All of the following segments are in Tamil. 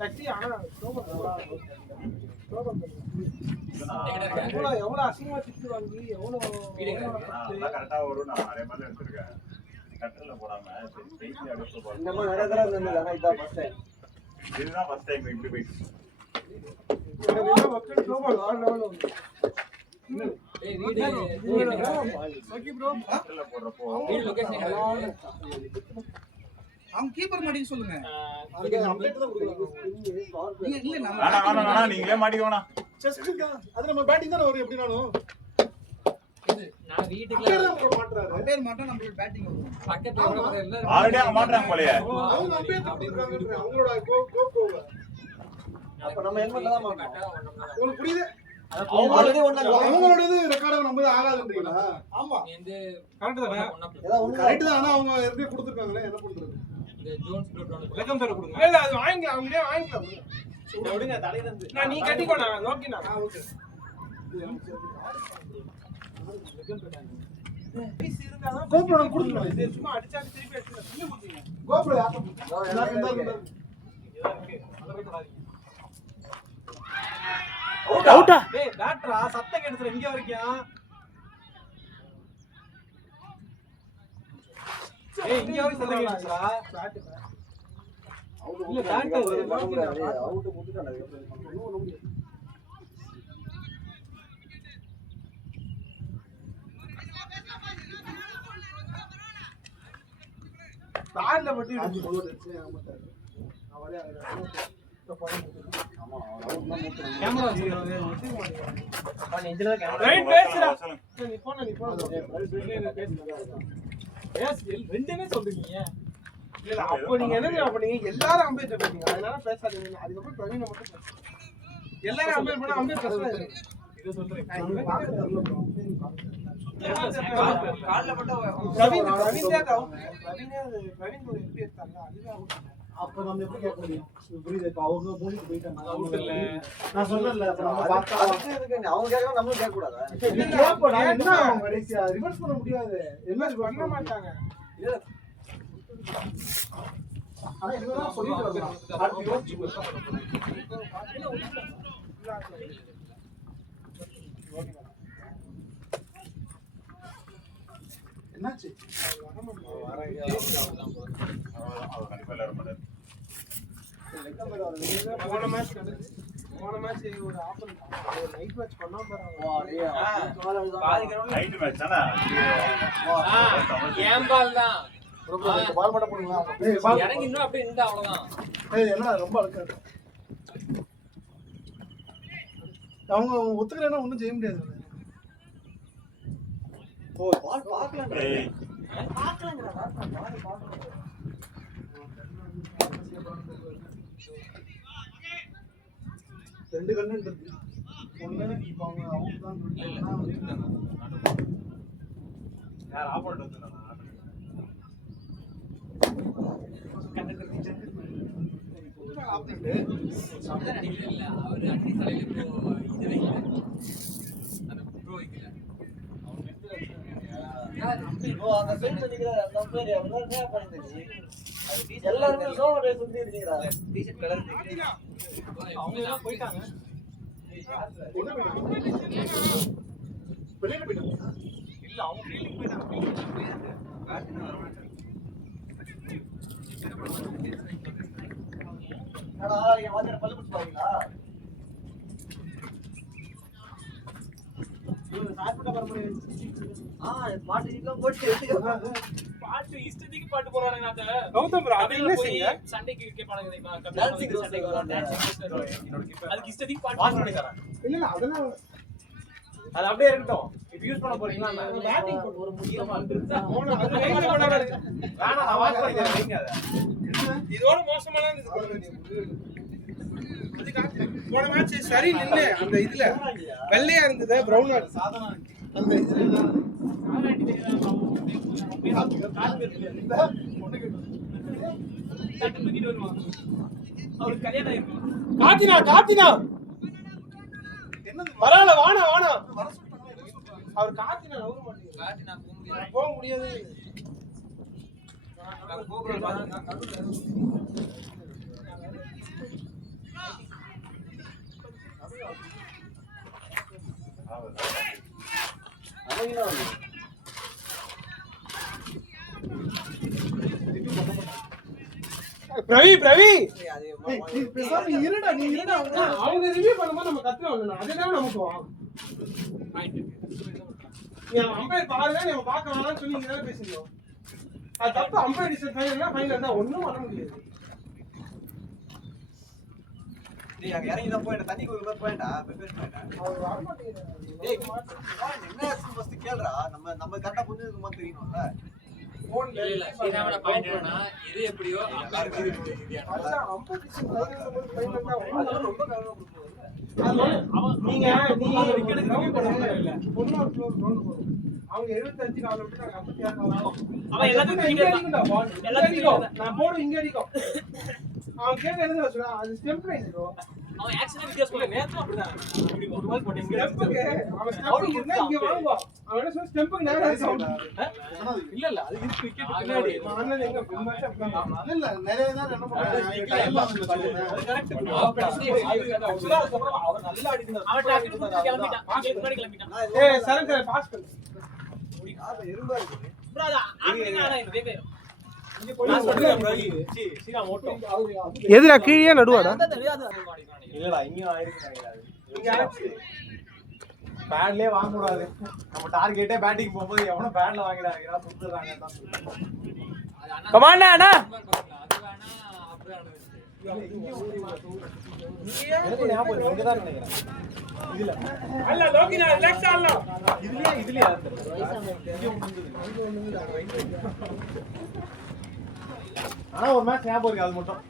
கட்டி ஆனா எவ்வளவு அசிங்கமா திட்டு வாங்கி எவ்வளவு கரெக்டா வரும். நான் நிறைய மாதிரி எடுத்திருக்கேன். கட்டல போடாம இந்த மாதிரி நிறைய தடவை இருந்தது. இதான் ஃபர்ஸ்ட் டைம். இதுதான் ஃபர்ஸ்ட் டைம் இப்படி போயிட்டு. அவங்க கீப்பர் மாட்டி சொல்லுங்க. நீங்களே மாட்டிக்கோண்ணா. அது நம்ம பேட்டிங் தானே வரும் எப்படினாலும். நான் வீட்டுக்கு பேர் மாட்டோம் நம்ம பேட்டிங் வரும். பக்கத்துல எல்லாரும் ஆல்ரெடி அங்க மாட்றாங்க போலயே. அவங்க அப்படியே கொடுக்குறாங்க. அவங்களோட கோப்ரோல. அப்ப நம்ம ஹெல்மெட்ல தான் மாட்டோம். உங்களுக்கு புரியுது? அவங்க ஆல்ரெடி அவங்களோடது ரெக்கார்ட் நம்ம ஆகாதுன்றீங்களா? ஆமா. இந்த கரெக்ட் தானே? ஏதா ஒண்ணு கரெக்ட் தான். ஆனா அவங்க ஏற்கனவே கொடுத்துருக்காங்களே என்ன பண்றது? இந்த ஜோன்ஸ் ப்ளூ வெல்கம் சார் கொடுங்க. இல்ல அது வாங்கிக்கலாம். அவங்களே வாங்கிக்கலாம். விடுங்க தலையில இருந்து. நீ கட்டிக்கோ நான் நோக்கினா. ஓகே. பீஸ் இருந்தா கோப்ரோ நான் கொடுத்துறேன். இது சும்மா அடிச்சா திருப்பி அடிச்சா சும்மா கொடுத்தீங்க. கோப்ரோ யார்ட்ட கொடுத்தீங்க? இதா இருக்கு. அத போய் பாருங்க. அவுட்டா? டேய் பேட்டரா சத்தம் கேட்துற இங்க வரைக்கும். ஏய் இங்க வரைக்கும் சத்தம் கேட்துறா. பேட் இல்ல பேட் அவுட் போட்டுட்டானே. கார்ல மட்டும் அஞ்சு போடு வச்சு ஆமாட்டாரு. அவரே ஆமா கேமரா வச்சிருக்காங்க. நான் இன்ஜினியரா கேமரா ரைட் பேசுடா. நீ போனா பேசு ரெண்டுமே சொல்றீங்க. இல்ல அப்போ நீங்க என்ன பண்ணீங்க? எல்லாரும் அம்பேர் பேசுறீங்க. அதனால பேசாதீங்க. அதுக்கு அப்புறம் பிரவீன மட்டும் பேசு. எல்லாரும் அம்பேர் பண்ணா அம்பேர் பேசலாம். இத சொல்றேன். கால்ல மட்டும் பிரவீன் ஒரு எப்படி எடுத்தாங்க? அதுதான் அப்ப நம்ம எப்படி கேட்க முடியும்? புரியுது. அவங்க மூலிக்கு போயிட்டாங்க. அவுட் இல்ல. நான் சொல்லல. அப்ப நம்ம பார்த்தா அதுக்கு அவங்க கேக்குறா நம்மளும் கேட்க கூடாதா? கேப்படா. என்ன கடைசியா ரிவர்ஸ் பண்ண முடியாது. என்ன பண்ண மாட்டாங்க. இல்ல ஆனா இதெல்லாம் சொல்லிட்டு வரலாம். அடுத்து யோசிச்சு என்னாச்சு? போன மேட்ச் ஒரு ஆஃபர் ஒரு நைட் மேட்ச் பண்ணா நைட் மேட்ச் தானா? கேம் பால் தான். பால் மட்டும் போடுங்களா? எனக்கு இன்னும் அப்படியே இருந்தா அவ்வளவுதான். ஏய் என்னடா ரொம்ப அழுக்காது. அவங்க ஒத்துக்கறேன்னா ஒண்ணும் செய்ய முடியாது. ஓ பால் பார்க்கலாம். பார்க்கலாம்டா. பால் ரெண்டு கண்ணு இருக்கு. ஒண்ணு இப்போ அவங்க அவுட் தான் சொல்லிட்டாங்க. யார் ஆப்போனன்ட் வந்தானா? சப்தம் அடிக்கல இல்ல. அவர் அடி தலையில இப்போ இது வைக்கல. அந்த ப்ரோ வைக்கல. அவங்க மென்டல் ஓ அந்த சைடுல நிக்கிற அந்த பேர் எவ்வளவு நேரா பண்ணிட்டு எல்லாரும் சோவரை சுத்தி இருக்கீங்களா? டி-ஷர்ட் கலர் தெரியுது. அவங்க எல்லாம் போயிட்டாங்க. வெளியில போயிட்டாங்க. இல்ல அவங்க ஃபீல்டிங் போயிட்டாங்க. பேட்னா வர மாட்டாங்க. அடா நீங்க வாத்தியார பல்லு புடிச்சு பாத்தீங்களா? இவங்க சாப்பிட்ட பரம்பரை பாட்டு இதெல்லாம் போட்டு பாட்டு இஷ்டத்துக்கு பாட்டு போறானுங்க. அந்த கௌதம் bro அது என்ன செய்ய? சண்டைக்கு கேட்பானுங்க தெரியுமா? டான்சிங் சண்டைக்கு ரோஸ் அதுக்கு இஷ்டத்துக்கு பாட்டு வாஷ் பண்ணி தரேன். இல்ல அதெல்லாம் அது அப்படியே இருக்கட்டும். இப்ப யூஸ் பண்ண போறீங்களா? நான் பேட்டிங் போட்டு ஒரு முக்கியமா இருக்கு. போன அது லைன்ல போடாத. வேணா நான் வாஷ் பண்ணி தரேன். வைங்க அத. இதோட மோசமான அது காத்து. போன மேட்ச் சரி நின்னு அந்த இதுல வெள்ளையா இருந்தது பிரவுன் ஆட் சாதனா அந்த இதுல ஆராண்டி தெரியாம தட்டு தூக்கிட்டு வருவாங்க. அவருக்கு கல்யாணம் ஆயிருக்கும். காத்தினா பரவாயில்ல வாணா அவர் காத்தினா நவர மாட்டேங்குது. காட்டினா போக முடியாது. பிரவி பேசாம இருடா நீ இருடா அவங்க ரிவ்யூ பண்ணும்போது நம்ம கத்துறோம் அதுதான் நமக்கு ஆகும். நீ அம்பையர் பாருங்க நம்ம பார்க்க வேணாம்னு சொல்லி நீங்க தான் பேசுறோம். அது தப்பு. அம்பையர் டிசிஷன் ஃபைனல்னா ஃபைனல் தான், ஒண்ணும் பண்ண முடியாது. டேய் அங்க இறங்கி தான் போய் தண்ணி குடிக்க போய்டா பேச போய்டா அவர் வர மாட்டேங்கிறாரு. டேய் என்ன ஃபர்ஸ்ட் கேளுடா நம்ம கரெக்ட்டா புரிஞ்சுக்குமா தெரியணும்ல இல்ல இல்ல சீனாவோட பாயிண்ட் என்னன்னா இது எப்படியோ அம்பேர் அதான் அம்பையர் டிசிஷன் ஃபைனல் தான் ரொம்ப கவனம் கொடுப்போம். நீங்க விக்கெட்டுக்கு ரிவ்யூ பண்ணவே இல்ல. பொண்ணு க்ளோஸ் ரவுண்ட் போறோம். அவங்க 75 கால் விட்டு நான் 56 கால் ஆகும். அவன் எல்லாத்துக்கும் இங்க அடிக்கும்டா பால். எல்லாத்துக்கும் நான் போடு இங்க அடிக்கும். அவன் கேட்ட எழுத வச்சுடா அது ஸ்டெம்ப் ரைட் ப்ரோ. அவன் ஆக்சுவலி வித்தியாசம் இல்ல நேத்து அப்படிதான் இப்படி ஒரு பால் போட்டு இங்க ஸ்டெம்புக்கு அவன் ஸ்டெம்புக்கு இருந்தா இங்க வாங்குவா. அவன் என்ன சொல்ற ஸ்டெம்புக்கு நேரா சவுண்ட். இல்ல இல்ல அது இருக்கு விக்கெட் பின்னாடி அண்ணன் எங்க பின்னாடி அப்படிதான். இல்ல நிறைய தான் என்ன பண்றாங்க டைம் ஆகுது அது கரெக்ட் ஆக்சுவலா அதுக்கு அப்புறம் அவன் நல்லா அடிச்சான் அவன் டாக்கில் போட்டு கிளம்பிட்டான் முன்னாடி கிளம்பிட்டான் ஏய் சரண் சார் பாஸ் பண்ணு. எறும்பா இருக்கு ப்ரோ அது ஆனா இந்த வேவே எதுடா கீழே நடுவாடா? இல்லடா இங்கேயும் ஆயிருக்கு இங்க ஆச்சு. பேட்லயே வாங்க கூடாது. நம்ம டார்கெட்டே பேட்டிங் போகும்போது எவனும் பேட்ல வாங்கிடாங்க சுத்துறாங்க தான் சொல்லுவாங்க. கமாண்டா அண்ணா அது வேணா அப்படியே எனக்கு ஞாபகம் இருக்கு. இங்க தான் நினைக்கிறேன். இதுல அல்ல லோகினா ரிலாக்ஸ் ஆல்ல. இதுலயே ஆனா ஒரு மேட்ச் ஞாபகம் இருக்கு அது மட்டும்.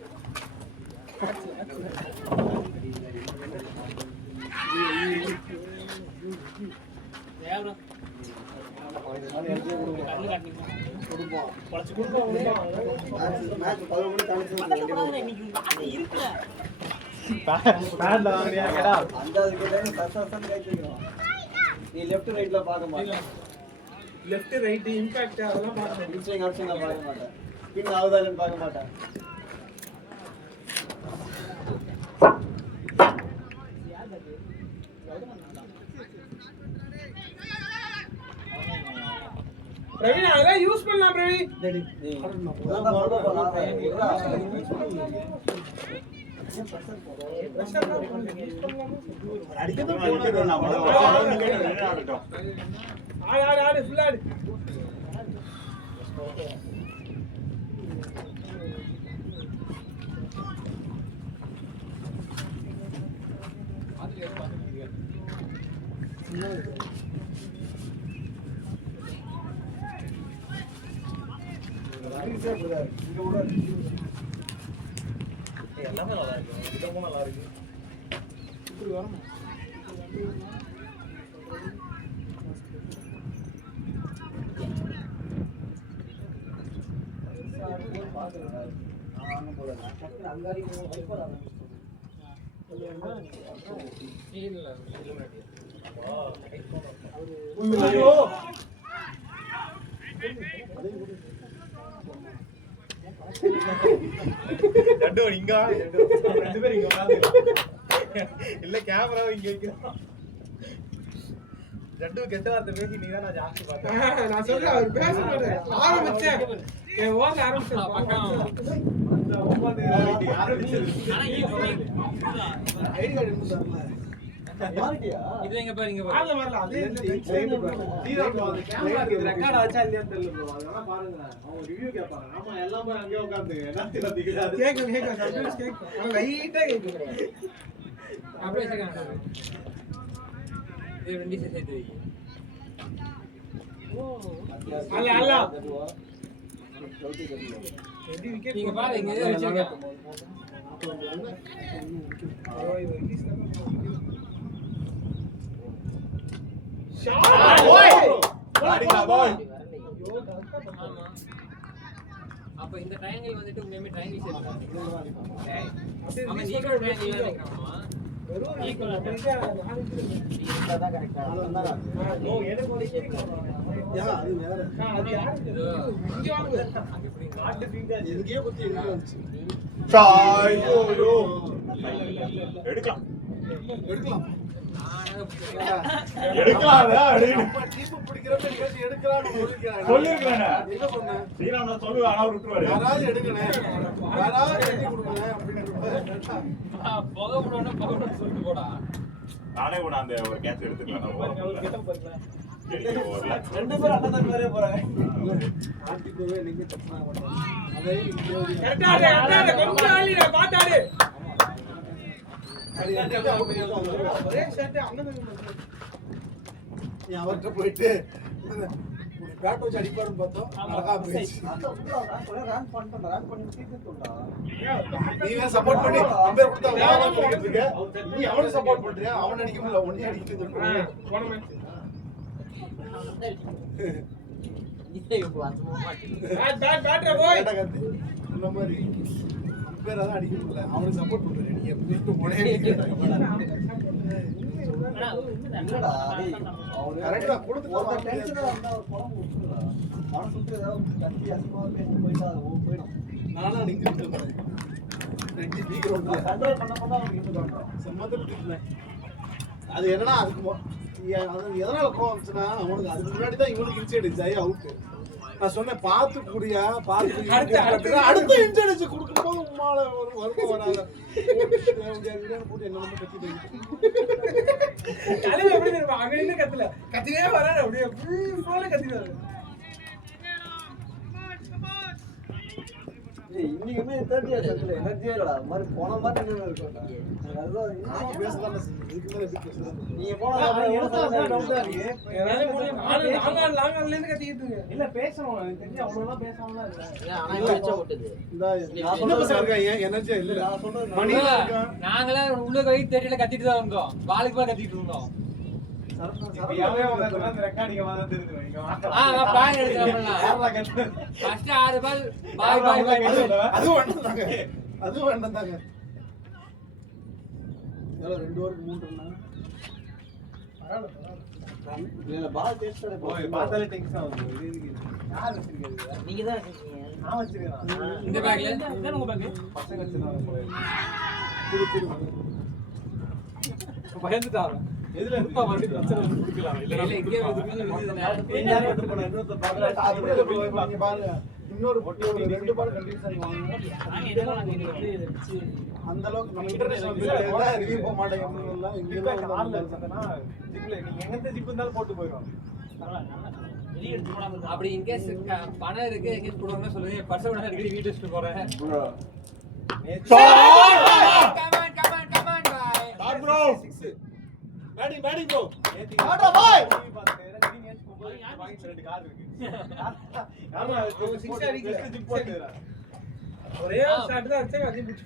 தேவரா மேட்ச் 11 மணி காமிச்சு இருக்குல பேட்ல வாங்குறியா கேடா? அஞ்சாவது கேட்டா சசசன் கைச்சிரோம் நீ லெஃப்ட் ரைட்ல பார்க்க மாட்டே லெஃப்ட் ரைட் இம்பாக்ட் அதெல்லாம் பார்க்கணும். இன்ஸ்டிங் ஆப்ஷன்ல பார்க்க மாட்டே பின் ஆவுதாலன்னு பார்க்க மாட்டே பிரவீன் அதெல்லாம் யூஸ் பண்ணலாம் பிரவீன். நீ அதான் போறோம் அடிக்கதான் போறோம் நான் ஆடட்டும். ஆடு ஃபுல் ஆடு. எல்லாமே நல்லா இருக்கு. இதுவும் நல்லா இருக்கு. இப்படி வரணும். இங்க ரெண்டு பேரும் இங்க உட்கார்ந்து இல்ல கேமராவை இங்க வைக்கிறோம். ஜட்டு கெட்ட வார்த்தை பேசி நீ தான் நான் ஜாஸ்தி பார்த்தேன். நான் சொல்றேன் அவர் பேச மாட்டாரு. ஆரம்பிச்சேன் என் ஓட ஆரம்பிச்சேன் பக்கம் ஆரம்பிச்சது ஆனா ஐடி கார்டு இன்னும் தரல மாறிட்டியா இது எங்க பாருங்க ஆள வரல அதே கேமரா ரெக்கார்ட் ஆச்சா இல்லையான்னு தெரியல ப்ரோ. அதெல்லாம் பாருங்க. அவங்க ரிவ்யூ கேட்பாங்க. ஆமா எல்லாமே அங்கேயே உட்கார்ந்து என்ன திக்கிறாரு. கேக்க சம்டைம்ஸ் கேக்க லைட்டா கேக்குறேன். அப்படியே சேகங்க இது ரெண்டு சேர்த்து வை. அல்ல நீங்க பாருங்க இங்க எதை வச்சிருக்கேன் ஆமா அப்ப இந்த ட்ரையாங்கிள் வந்துட்டு உண்மையுமே ட்ரையாங்கிள் ஷேப் தான் ஆமா ஈக்குவல் ட்ரையாங்கிள் நினைக்கிறோமா ஈக்குவல் அதான் கரெக்ட்டா நோ எனக்கு ஒரு ஷேப் அது வேற அது யாரு இங்க வாங்க காட்டு ஃபிங்கர் எங்கேயோ குத்தி எங்க வந்துச்சு சாய்யோ எடுக்கலாம் எடுக்கலாம் எடுக்கலாம்டா அப்ப டீப் பிடிக்கிறப்ப நீங்க எடுக்கலாம்னு சொல்லிருக்காங்க சொல்லிருக்கானே என்ன பண்ண ஸ்ரீராம் நான் சொல்லுவேன் ஆனா விட்டுருவாரு யாராவது எடுக்கணும் யாராவது கட்டி கொடுங்க அப்படின்னு புகை போடணும்னு சொல்லிட்டு போடா. நானே கூட அந்த ஒரு கேட்ச் எடுத்துக்கலாம். ரெண்டு பேரும் அண்ணன் தம்பி மாதிரியே போறாங்க. ஆட்டிக்கோவே நீங்க தப்புனா மாட்டாங்க. அதே இங்க கரெக்டா ஆடு கொஞ்சம் ஆளிடா பாத்தாடு. ஒரே ஷர்ட் அண்ணன் நீ அவர்கிட்ட போயிட்டு பேட் வச்சு அடிப்பாருன்னு பார்த்தோம் நடக்காம போயிடுச்சு. ரன் பண்ணிட்டோம், ரன் பண்ணி தீர்த்துட்டோம்டா. நீவே சப்போர்ட் பண்ணி நம்பர் கொடுத்தா வாங்க பண்ணிட்டு இருக்க. நீ அவனுக்கு சப்போர்ட் பண்றியா? அவன் அடிக்க முடியல, உன்னையே அடிக்க சொல்றான். போன மேட்ச் பேட்ரா போய் கேட்டா கத்து. இந்த மாதிரி நம்பர் அதான் அடிக்க முடியல. அவனுக்கு சப்போர்ட் பண்ற நீ எப்படி உடனே இல்லடா, டேய், அவரு கரெக்டா கொடுத்து ஒரு டென்ஷனா இருந்தா ஒரு குழம்பு விட்டுறா. அவன் சுட்டு ஏதாவது கத்தி அசிங்கமா பேசிட்டு போயிட்டா அது போயிடும். நானும் அடிக்கிட்டு இருந்தேன். ரெண்டு சீக்கிரம் கண்ட்ரோல் பண்ண அவனுக்கு இது பண்றான். சம்மதம் திட்டினேன். அது என்னன்னா அதுக்கு அது எதனால கோவம் வந்துச்சுன்னா அவனுக்கு அதுக்கு முன்னாடி தான் இவனுக்கு இன்சைட் ஜெய அவுட். நான் சொன்னேன் பார்த்து குடியா பார்த்து அடுத்த இன்சைட் கொடுக்கும்போது உமால ஒரு வருத்தம் வராத போட்டு என்ன கத்திட்டு தலையில எப்படி தெரியுமா அங்க நின்னு கத்தல கத்தினே வராரு அப்படியே ஃபுல்ல கத்தினாரு. ஏய், இன்னைக்குமே 30 இயர்ஸ் இருக்குல்ல, எனர்ஜியே இல்லடா. அது மாதிரி போன மாதிரி இருக்கும்டா. அதுதான் நாம பேசதான் இதுக்கு மேல எப்படி பேசுறது? நீங்க போனா டவுட்டா இருக்கு. ஏதாவது போய் லாங்கான்ல இருந்து கத்திக்கிட்டு இல்ல பேசணும் எனக்கு தெரிஞ்சு அவ்வளவுதான் பேசாம தான் இருக்கேன். இந்த என்ன பசங்க இருக்காங்க எனர்ஜியா இல்ல. நான் சொல்றது மணி இருக்கான். நாங்களே உள்ள கை தேட்டில கத்திட்டு தான் இருந்தோம். பாலுக்கு போய் கத்திட்டு இருந்தோம். இப்ப யாரே வந்தா அந்த ரெக்கார்டிங் வந்தா தெரியுது இங்க பாய் எடுக்கறப்பலாம். யாரா கத்து ஃபர்ஸ்ட் 6 பால் பாய் பாய் பாய் அதுவும் வேண்டாங்க. அதுவும் வேண்டாங்க. எவ்வளவு 2 ஓவருக்கு 3 ரன். இல்ல பால் டெஸ்ட் பண்ணி ஓய் போய் பார்த்தாலே டென்ஷன் ஆகுது. இது இதுக்கு யார் வச்சிருக்காங்க? நீங்க தான் இருக்கீங்க. நான் வச்சிருக்கேன். இந்த பேக்ல இதான் உங்க பேக். பசங்க வச்சிருக்காங்க போல. பயந்துட்டாங்க. எதுல இருப்பா வண்டி பிரச்சனை குடிக்கலாம். இல்ல இங்கே எல்லாரும் எடுத்து போனா இன்னொரு பாக்கல அப்படியே நீங்க பாருங்க. இன்னொரு 2 பால் கண்டினியூஸா அந்த அளவுக்கு நம்ம இன்டர்நேஷனல் ரிவ்யூ போக மாட்டேங்க. இப்ப கால்ல இருந்தனா ஜிப்ல நீங்க எங்க ஜிப் இருந்தாலும் போட்டு போயிடும். அப்படி இன் கேஸ் பணம் இருக்கு எங்க போடுவாங்க சொல்லுங்க. பர்ஸ் கூட இருக்கு வீட்டு வச்சுட்டு போறேன். Come on bye. Bro 6 batting bro. ஆடா பாய். ரெண்டு கார் இருக்கு. ஆமா 6 அடிக்கல ஜிப் போட்டுறா. ஒரே ஷாட் தான் அடிச்சா அது முடிச்சு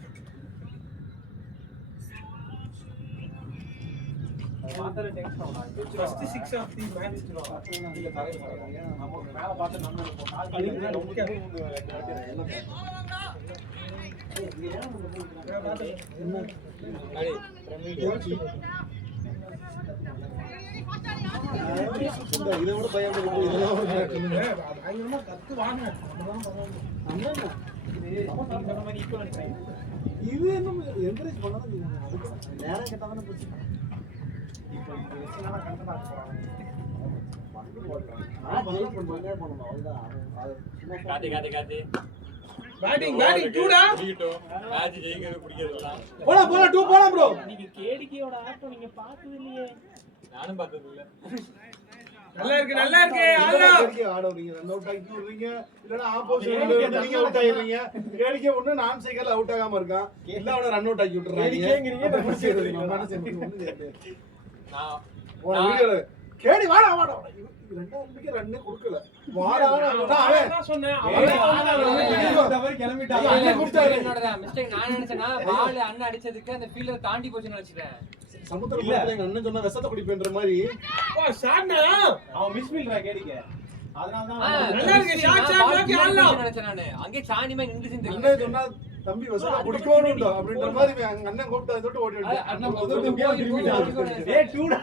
பார்த்தாலே டென்ஷன் ஆகுது. ஃபர்ஸ்ட் 6 ஆஃப் தி மேட்ச் இல்ல தரை நம்ம மேல பார்த்து நம்ம கால் பண்ணி ரொம்ப இதை விட பயம் பயங்கரமா கத்து வாங்க இது என்ன என்கரேஜ் பண்ணாலும் நேரம் கேட்டாதானே பிரச்சனை. இப்போ இந்த விஷயம்லாம் கண்டனா காத்தி பேட்டிங் டூடா மேட்ச் ஜெயிக்கிறது பிடிக்கிறதுலாம் போலாம் 2 போலாம் ப்ரோ. நீங்க கேடிகேயோட ஆட்டம் நீங்க பார்த்தது இல்லையே. நானும் பார்த்தது இல்ல. நல்லா இருக்கு ஆளா ஆடுறீங்க ரன் அவுட் ஆகி விடுறீங்க இல்லனா ஆப்போசிட் நீங்க அவுட் ஆயிடுறீங்க. கேடிகே ஒண்ணு நான் சைக்கிள் அவுட் ஆகாம இருக்கான். இல்ல அவன ரன் அவுட் ஆக்கி விட்டுறாங்க. கேடிகேங்கறீங்க நான் முடிச்சிடுறீங்க. மனசு ஒண்ணு கேட்க. நான் போன வீடியோல கேடி வாடா ரெண்டாவது ரன் கொடுக்கல. வாடா நான் சொன்னேன் தவறு கிளம்பிட்டாங்க. என்னோட மிஸ்டேக். நான் நினைச்சேனா பால் அண்ணன் அடிச்சதுக்கு அந்த ஃபீல்டர் தாண்டி போச்சுன்னு நினைச்சிட்டேன். சமுத்திரத்துல எங்க அண்ணன் சொன்னா விஷத்தை குடிப்பேன்ற மாதிரி ஓ ஷாட்னா அவன் மிஸ் பண்றா கேடிகே. அதனால தான் நல்லா இருக்கு ஷாட் ஓகே ஆடலாம் நினைச்சேன் நானு. அங்கே சாணிமா நின்னுச்சு அண்ணன் தெரியல. சொன்னா தம்பி விஷத்தை குடிக்கணும்டா அப்படின்ற மாதிரி எங்க அண்ணன் கூப்பிட்டு அதை விட்டு ஓடி வந்துட்டான். அண்ணன் முதல்ல டேய் டூடா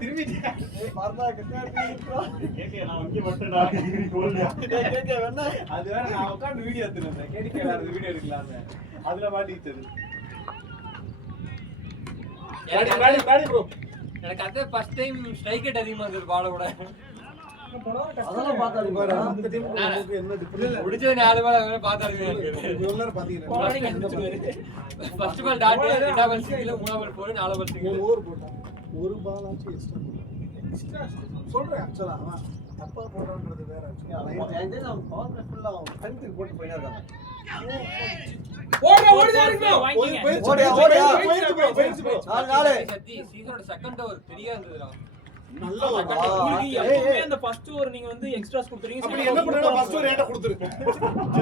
திரும்பிட்டேன். கேக்கே நான் இங்க வந்துடா நீ போறியா? அது வேற நான் உட்கார்ந்து வீடியோ எடுத்துட்டேன். கேடிகே வேற வீடியோ எடுக்கலாம்னு அதுல மாட்டிக்கிட்டது. பேடி ப்ரோ. எனக்கு அது ஃபர்ஸ்ட் டைம் ஸ்ட்ரைக் ரேட் அதிகமா இருந்தது பால கூட. அதெல்லாம் பார்த்தாரு பாரு, அந்த team க்கு நமக்கு என்ன difference? முடிச்சது 4 பால் பார்த்தாரு இவ்வளவு நேரம் பாத்தீங்கன்னா ஃபர்ஸ்ட் பால் டாட் ரெண்டாவது பால் சிங்கிள் மூணாவது பால் போடு நாலாவது பால் சிங்கிள் ஓவர் போட்டான். ஒரு பால் ஆச்சு எக்ஸ்ட்ரா சொல்றேன் ஆக்சுவலா அவன் தப்பா போடுறான்றது வேற ஆக்சுவலா அவன் ஃப்ரண்ட்டுக்கு போட்டு போயிட்டே இருக்காங்க. நாலு சத்தி சீசனோட செகண்ட் ஓவர் பெரிய இருந்ததுடா நல்ல ஒரு உங்களுக்கு எப்பவுமே அந்த ஃபர்ஸ்ட் ஓவர் நீங்க வந்து எக்ஸ்ட்ராஸ் கொடுத்துறீங்க. அப்படி என்ன பண்றா ஃபர்ஸ்ட் ஒரு ரேட்ட கொடுத்துரு.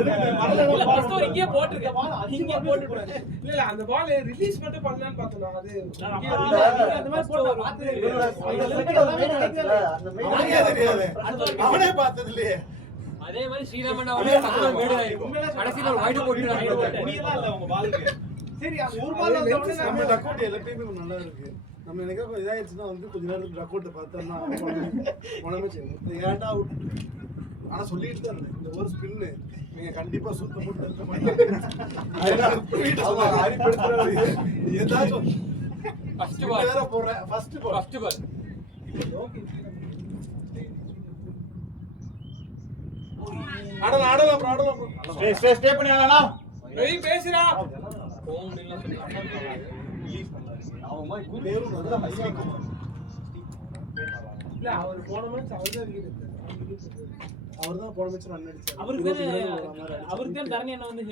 இல்ல ஃபர்ஸ்ட் ஓவர் இங்கே போட்டுருக்கேன். இங்கே போட்டுருக்கேன். இல்ல அந்த பால் ரிலீஸ் மட்டும் பண்ணலாம்னு பார்த்தோம். அது அந்த மாதிரி போட்டு பார்த்து அவனுக்கே தெரியாது. அவனே பார்த்தது இல்லையே. அதே மாதிரி ஸ்ரீராமன் அவரே பக்கத்துல மேடு ஆயிருக்கும் கடைசில ஒரு வைட் போட்டுறாங்க முடியலாம் இல்ல உங்க பாலுக்கு. சரி அது ஒரு பால் வந்த உடனே நம்ம டக்கவுட் எல்லாத்தையுமே நல்லா இருக்கு. நம்ம எனக்கு இதாயிடுச்சுன்னா வந்து கொஞ்ச நேரத்துக்கு டக்கவுட் பார்த்தோம்னா உடனே செய்யும். ஏன்டா அவுட். ஆனா சொல்லிட்டு தான் இருந்தேன் இந்த ஒரு ஸ்பின்னு நீங்க கண்டிப்பா சுத்த போட்டு இருக்க மாட்டீங்க. அதனால போயிட்டு அடிப்படுத்துறாரு. ஏதாச்சும் ஃபர்ஸ்ட் பால் வேற போறேன். ஃபர்ஸ்ட் பால் ஆடலாம் bro. ஸ்டே பண்ணி ஆடலாம். ரவி பேசுறா. போன் இல்ல அவன் மாதிரி குரு பேரும் நல்லா ஹையா இல்ல அவர் போன மேட்ச் அவர்தான் விக்கெட் அவர்தான் போன மேட்ச் ரன் அடிச்சாரு. அவருக்கு தான் தரணி என்ன வந்து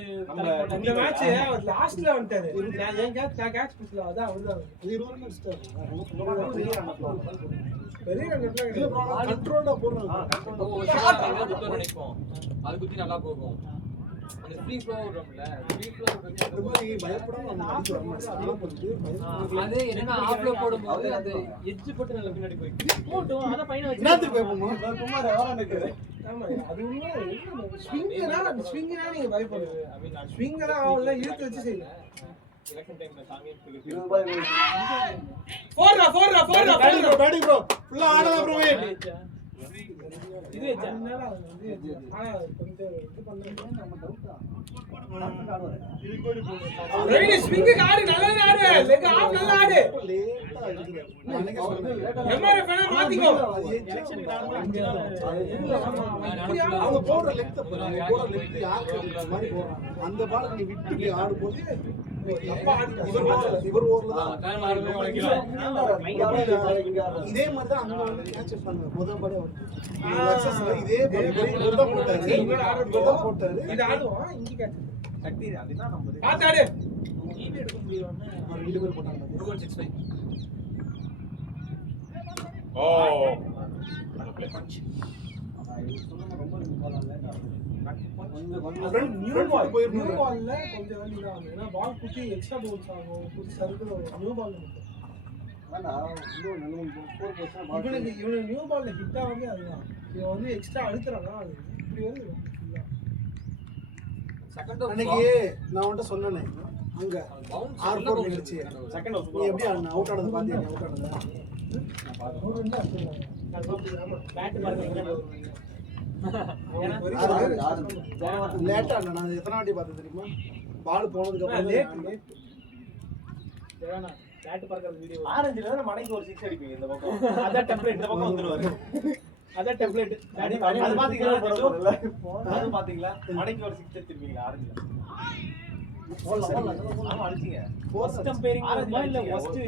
இந்த மேட்ச் அவர் லாஸ்ட்ல வந்துட்டாரு. நான் கேட்ச் பிடிச்சல அதான் அவர்தான். 20 ரன் அடிச்சாரு. பெரிய ரன்ல இல்ல bro கண்ட்ரோலா போறாங்க. ஷாட் ஏதோ குத்து நினைப்போம் அது குத்தி நல்லா போகும் அந்த ஃப்ரீ ஃப்ளோ வரும்ல ஃப்ரீ ஃப்ளோ இந்த மாதிரி பயப்படாம நம்ம அடிச்சு வர மாட்டோம். அதெல்லாம் பண்ணிட்டு அது என்னன்னா ஆஃப்ல போடும்போது அந்த எட்ஜ் போட்டு நல்ல பின்னாடி போய் போட்டும் அத பையன வச்சு என்னத்துக்கு பயப்போமா? குமார் எவரா நிக்குது? ஆமா அது உண்மை. ஸ்விங்கனா நீங்க பயப்படுறது. ஐ மீன் ஸ்விங்கனா அவள இழுத்து வச்சு செய்யலாம். எலக்ஷன் டைம்ல சாங்கி 20 பால் போடுறா பேட்டிங் bro ஃபுல்லா ஆடலாம் bro. இது ஜன்னல வந்து ஆனா கொஞ்சம் இது பண்ணா நம்ம டவுட்டா இது கோடி போடு. ரெடி ஸ்விங் ஆடு நல்லா ஆடு லெக் ஆஃப் நல்லா ஆடு லேட்டா இருக்குது. அன்னைக்கு சொன்னேன். எம்ஆர்எஃப் வேணா மாத்திக்கோ. எலெக்ஷன் அவங்க போடுற லெக்த் போறாங்க. போடுற லெக்த் யாருக்கு இந்த மாதிரி போறாங்க. அந்த பால் நீ விட்டு இப்படி ஆடும்போது தப்பா ஆடி இவர் ஓவர்ல தான் டைம் ஆடுறது வளைக்கலாம் இதே மாதிரி தான் அங்க வந்து கேட்ச் பண்ணாங்க. முதல் பாலே வந்து இதே பால் தான் போட்டாரு. இவர் போட்டாரு. இது ஆடுவா இங்க கேட்ச் சக்தி அதுதான் நம்ம பாத்து ஆடு. ஈவ் எடுக்க முடியும்னா அவர் ரெண்டு பேர் போட்டாங்க. 2165 ஓ ஃப்ரண்ட் நியூ பால் நியூ போயிருந்தாங்க. பால்ல கொஞ்சம் வலி தான். ஏன்னா பால் குத்தி எக்ஸ்ட்ரா பவுன்ஸ் ஆகும். குத்தி சர்க்கிள் வரும். நியூ பால் இவனுக்கு நியூ பால்ல ஹிட் ஆகுது அதுதான். இவன் வந்து எக்ஸ்ட்ரா அழுத்துறானா அது இப்படி வருது. செகண்ட் அன்னைக்கு நான் உன்கிட்ட சொன்னேனே அங்க ஆர் போர் நிகழ்ச்சி செகண்ட் ஹவுஸ் நீ எப்படி அவுட் ஆனது பாத்தியா? அவுட் ஆனதா பேட் பாருங்க. லேட்டா நான் எத்தனை வாட்டி பார்த்தேன் தெரியுமா? பால் போனதுக்கு அப்புறம் பேட் பார்க்கற வீடியோ ஆரஞ்சுல தான மணிக்கு ஒரு 6 அடிப்பீங்க இந்த பக்கம். அத டெம்ப்ளேட் இந்த பக்கம் வந்துருவாரு. அத டெம்ப்ளேட் அது பாத்தீங்களா? அது பாத்தீங்களா? மணிக்கு ஒரு 6 எடுத்துப்பீங்க ஆரஞ்சுல. ஆமா அடிச்சீங்க. ஃபர்ஸ்ட் கம்பேரிங் ஆரஞ்சு இல்ல ஃபர்ஸ்ட்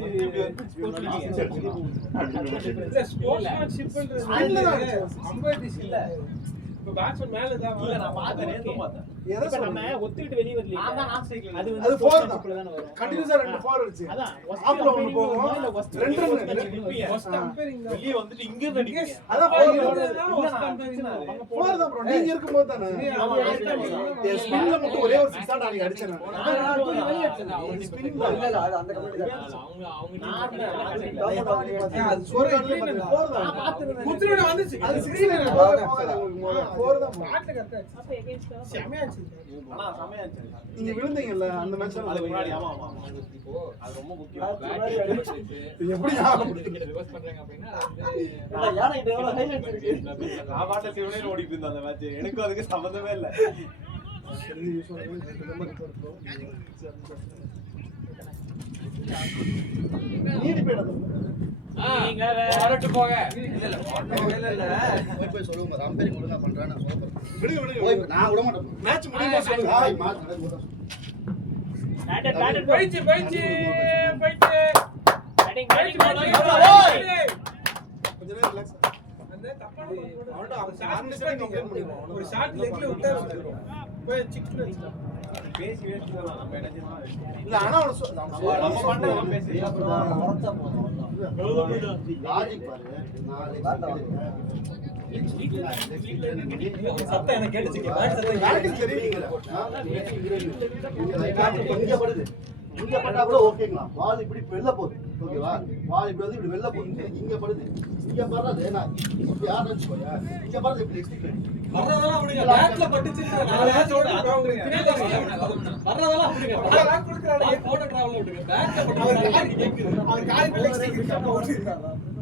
ஸ்போர்ட்ஸ்மேன்ஷிப்ன்றது அம்பையர்ஸ் இல்ல. இப்ப பேட்ஸ்மேன் மேல தான் இல்ல நான் பார்த்தேன் நேத்து பார்த்தேன். இப்ப நம்ம ஒத்துக்கிட்டு வெளிய வரல. நான் தான் ஆஃப் சைக்கிள் அது அது 4 தான். தான் வரும். கண்டினியூஸா 2 4 அடிச்சு அதான் ஆப்ல ஒன்னு போகும். 2 ரன் ஃபர்ஸ்ட் கம்பேரிங் தான். வெளிய வந்துட்டு இங்க இருந்து அடிப்பீங்க. அதான் இல்ல 4 தான் bro. நீங்க இருக்கும்போது தானே என் ஸ்பின்ல மட்டும் ஒரே ஒரு 6 தான் நீங்க அடிச்சேன். இல்ல அது அந்த கம்பெனி அது ஸ்கோர் கார்டுல 4 தான். குத்துறோட வந்துச்சு. அது 6 போகாது உங்களுக்கு 4 தான். பாட்ல கரெக்ட்டா அப்ப எகைன்ஸ்ட் செமையா இருந்துச்சு. ஆனா செமையா இருந்துச்சு. நீங்க விழுந்தீங்கல்ல அந்த மேட்ச்ல அதுக்கு முன்னாடி ஆமா ஆமா அது ரொம்ப முக்கியம். எப்படி ரிவர்ஸ் பண்றாங்க அப்படின்னா யானை கிட்ட எவ்வளவு ஹைலைட்ஸ் இருக்கு. நான் பாட்ட சிவனே ஓடிட்டு இருந்தேன் அந்த மேட்ச். எனக்கும் அதுக்கு சம்பந்தமே இல்ல. சரி ரொம்ப ரிப்போர்ட் நீடி போய்டா நீங்க வரட்டு போங்க. போய் சொல்லுங்க அம்பேரிங் ஒழுங்கா பண்றான்னு நான் சொல்றேன். விடுங்க விடுங்க போய் நான் விட மாட்டேன். மேட்ச் முடியுமா சொல்லுங்க ஹாய் மேட்ச் நடக்குது. பேட்டிங் கொஞ்ச நேரம் ரிலாக்ஸ் ஒரு ஷார்ட் லெக்ல விட்டா போய் சிக்ஸ் பேசி வேஸ்ட் பண்ணலாம் நம்ம எனர்ஜி இல்ல ஆனா நம்ம பண்றோம் பேசி உரத்தா போதும் அவ்வளவுதான். லாஜிக் பாரு. சத்தம் எனக்கு கேட்டுச்சு பேட் சத்தம் பேட்டிங் தெரியுங்களா இங்க படுது. இங்க பட்டா கூட ஓகேங்களா. பால் இப்படி வெளில போகுது. ஓகேவா? பால் இப்படி வந்து இப்படி வெளில போகுது. இங்க படுது. இங்க படுறது நான் இப்படி யார் நினைச்சுக்கோயா. இங்க படுறது இப்படி எக்ஸ்டிக் வர்றதெல்லாம் அப்படிங்க பேட்ல பட்டுச்சு நான் மேட்சோட வர்றதெல்லாம் அப்படிங்க பேட் கொடுக்கறானே போட்டோ டிராவல் விட்டுங்க பேட்ல பட்டு அவர் கால் மேல எக்ஸ்டிக் இருக்கு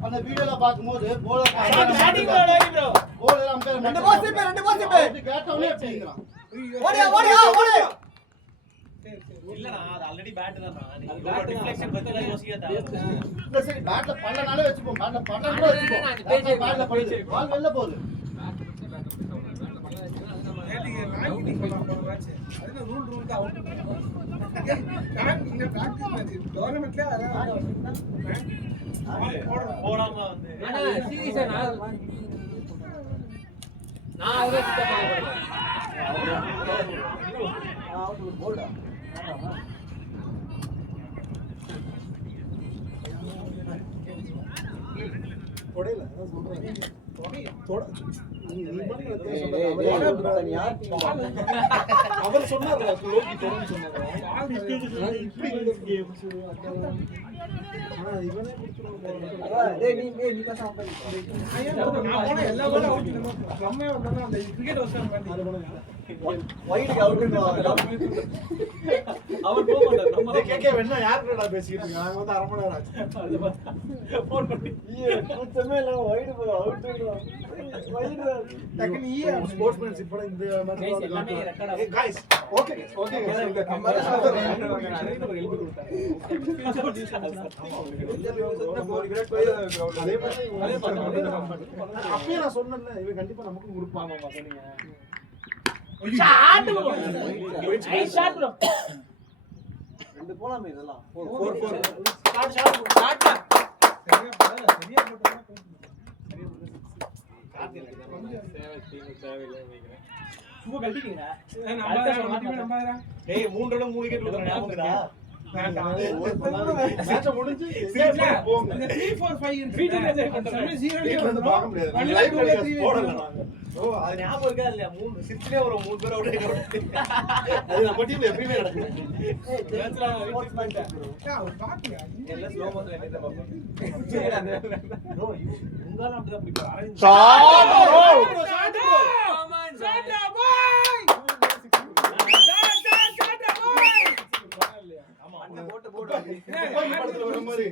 அந்த வீடியோல பாக்கும்போது bowler batting bro. Bowler ampere ரெண்டு பாஸ் இப்ப கேட்டவனே அப்படிங்கறான். ஓடு இல்லனா அது ஆல்ரெடி பேட் தான் நீங்க ரிஃப்ளெக்ஷன் பத்தி எல்லாம் யோசிக்க தேவை இல்ல சரி பேட்ல பண்ணனாலே வெச்சுப்போம். பேட்ல பண்ணா கூட வெச்சுப்போம். பேட்ல படுது. பால் வெளில போகுது. நேத்திக்கு ராக்கி பண்ணலாம் போன மேட்ச் அதுல ரூல் தான் அவுட் இந்த பிராக்டீஸ் மேட்ச் டோர்னமென்ட்ல போடாம வந்து ஆனா சீரியஸா நான் அவரே கிட்ட பண்ண அவுட் போல்டா. தொடையில அதான் சொல்றேன் தொட நீ அவர் சொன்னார் லோகி தொடர்ந்து சொன்னார் இப்படி ஆனா இவனே குடுத்துறான். டேய் நீ பேசாம போய். நான் போன எல்லா பாலும் அவுட் நம்ம வந்தா அந்த கிரிக்கெட் வர்ஷன் பண்ணி வைடுக்கு அவுட்னு அவர் போக மாட்டார் நம்ம கேக்கே வேணா யார்கிட்டடா பேசிட்டு இருக்காங்க. நாங்க வந்து 1/2 மணி நேரம் ஆச்சு. ஃபோன் பண்ணி சுத்தமே இல்ல வைடு போய் அவுட்னு வைடு டக்குனு ஸ்போர்ட்ஸ்மேன்ஷிப் பட இந்த மாதிரி Guys, எல்லாமே record ஆகும். गाइस ஓகே ஓகே அதே மாதிரி அப்பயே நான் சொன்னேன்ல இவன் கண்டிப்பா நமக்கும் கொடுப்பாங்க சொன்னீங்க. Shot bro. Nice shot bro. ரெண்டு போலாமே இதெல்லாம். 4 ஷாட் சரியா போட்டா சும்மா கழட்டிட்டீங்க. நம்பாதடா டேய் 3 ரன் 3 விக்கெட் கொடுக்கற ஞாபகம் இருக்கா மேட்ச் முடிஞ்சு போங்க. இந்த 3-4-5 இருக்கு சமயம் 0 வீட்ல இருந்து பார்க்க முடியாது. லைவ் டெலிகாஸ்ட் போடல நாங்க. ஓ அது ஞாபகம் இருக்கா இல்லையா 3 சிக்ஸ்லயே ஒரு 3 பேர் அவுட் அது நம்ம டீம்ல எப்பயுமே நடக்குது. அவர் பாக்கல எல்லாம் ஸ்லோ மோஷன்ல என்ன பாப்போம் சரி அந்த ப்ரோ உங்களால அப்படிதான் பிடிக்கும் அரவிந்த் துப்பாக்கி படத்துல வர மாதிரி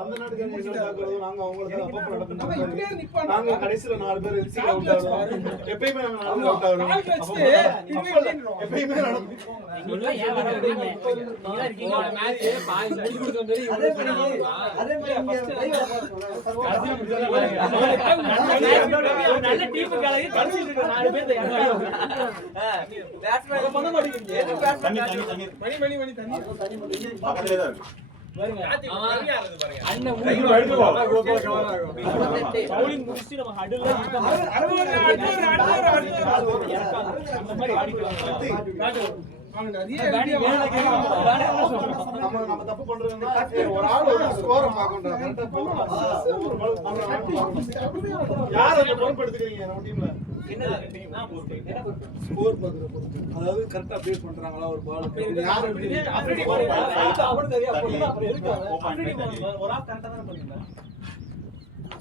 அந்த நாட்டுக்கு எங்களை தாக்குறதும் நாங்க அவங்களுக்கு அப்பப்ப நம்ம நடக்கும். இப்படியே நிப்பாங்க நாங்க கடைசில 4 பேர் எல்சில அவுட் ஆகுறோம். எப்பயுமே நாங்க 4 அவுட் ஆகுறோம். கால் வச்சுட்டு எப்பயுமே நடக்கும். நீங்க ஏன் வர விடுறீங்க? நீங்க இருக்கீங்க மேட்ச் பாய் முடிச்சு கொடுத்த மாதிரி அதே மாதிரி இங்க லைவ் நல்ல டீம் கலகி கடிச்சிட்டு இருக்க 4 பேர் பேட்ஸ்மேன் பண்ண மாட்டீங்க. எது பேட்ஸ்மேன் மணி தண்ணி பக்கத்துலயே தான் இருக்கு. அண்ணன் பவுலிங் முடிச்சு நம்ம ஹடில் அந்த மாதிரி ஆடிக்கலாம். நம்ம தப்பு பண்றதுன்னா ஒரு ஆள் ஒரு ஸ்கோரை பார்க்கணும்டா. கரெக்ட்டா போகணும். ஒரு பால் யார் அந்த பொறுப்பு எடுத்துக்கிறீங்க நம்ம டீம்ல? ஸ்கோர் பாக்குற பொறுப்பு. அதாவது கரெக்ட்டா அப்டேட் பண்றாங்களா ஒரு பால். யார்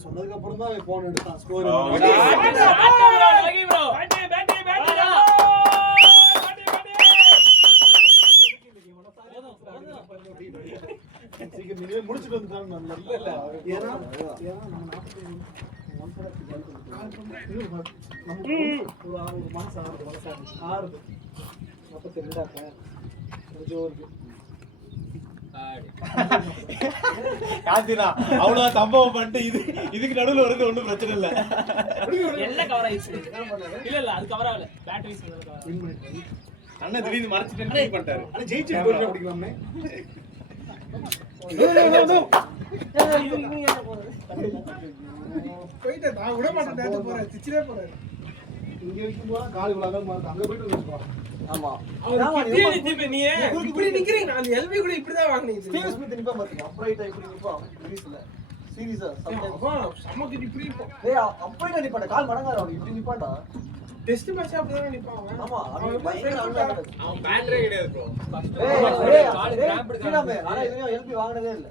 சொன்னதுக்கு அப்புறம் தான் போன் எடுத்தான் ஸ்கோர். சீக்கிரம் நீங்க முடிச்சிட்டு வந்துட்டாங்க. ஏன்னா நம்ம 40 நமக்கு ஒரு மாசம் ஆறுது 42 கொஞ்சம் இருக்கு. கார்த்தினா அவ்வளவு சம்பவம் பண்ணிட்டு இதுக்கு நடுவுல வருது ஒண்ணும் பிரச்சனை இல்ல. எல்லாம் கவர் ஆயிடுச்சு. இல்ல அது கவர் ஆகல. பேட் வீஸ் கவர் ஆகல. அண்ணன் திடீர்னு மறைச்சிட்டு ட்ரை பண்ணிட்டாரு. ஆனா ஜெயிச்சு கோல் அடிக்கலாமே. போயிட்டு நான் விட மாட்டேன் போறேன் திச்சிலே போறேன். இங்க வைக்கும் போது கால் விழாத மாதிரி அங்க போயிட்டு வந்துருப்போம். ஆமா நீ இப்படி நிக்கிறீங்க. நான் எல்பி கூட இப்படிதான் வாங்குனீங்க. ஸ்டீவ் ஸ்மித் நிப்பா பாத்தீங்க அப்ரைட் இப்படி நிப்பா சீரிஸ்ல சீரிஸா சம்டைம்ஸ் நமக்கு இப்படி இப்போ டேய் அப்ரைட் நிப்பாடா கால் மடங்காத அவன் இப்படி நிப்பாடா டெஸ்ட் மேட்ச் அப்படிதான் நிப்பாங்க. ஆமா அவன் பயங்கர அவுட்டா அவன் பேட்டரே கிடையாது ப்ரோ. ஏய் கால் கிராம்ப் எடுக்கறாமே ஆனா இதுலயும் எல்பி வாங்குனதே இல்ல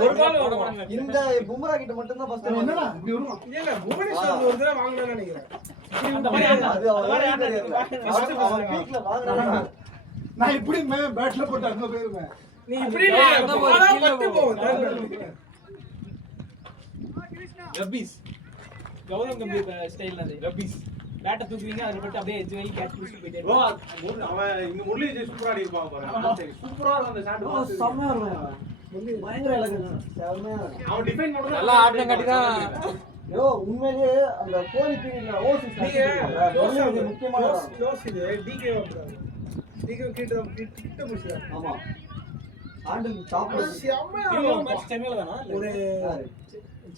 ஒரு கால் வாங்குவாங்க. இந்த பும்ரா கிட்ட மட்டும் தான் ஃபர்ஸ்ட் என்னடா இப்படி வருவான். இல்ல புவனேஸ்வர் ஒரு தடவை வாங்குனான்னு நினைக்கிறேன். அந்த மாதிரி அது அவன் பீக்ல வாங்குறானே நான் இப்படி பேட்ல போட்டு அங்க போயிருவேன். நீ இப்படி போடா பட்டு போகுது. ரப்பீஸ் கௌதம் கம்பீர் ஸ்டைல்ல அது ரப்பீஸ் பேட்ட தூக்குவீங்க அதுல போட்டு அப்படியே எட்ஜ் வரைக்கும் கேட்ச் பிடிச்சிட்டு போயிட்டே ப்ரோ அவன் இங்க முரளி சூப்பரா ஆடி இருப்பான் பாரு. சூப்பரா அந்த ஷாட் செம்மயா இருக்கும் பயங்கர அழகு செம்மயா அவன் டிஃபைன் பண்றது நல்லா ஆடுனங்காட்டி தான் யோ உண்மையிலேயே அந்த கோலி பீரியட்ல ஓசிஸ் நீங்க முக்கியமான க்ளோஸ் இது டிகே வந்தாரு. டிகே கிட்ட புடிச்சாரு. ஆமா ஆண்டில் டாப் செம்மயா இன்னொரு மேட்ச் சென்னையில தானா ஒரு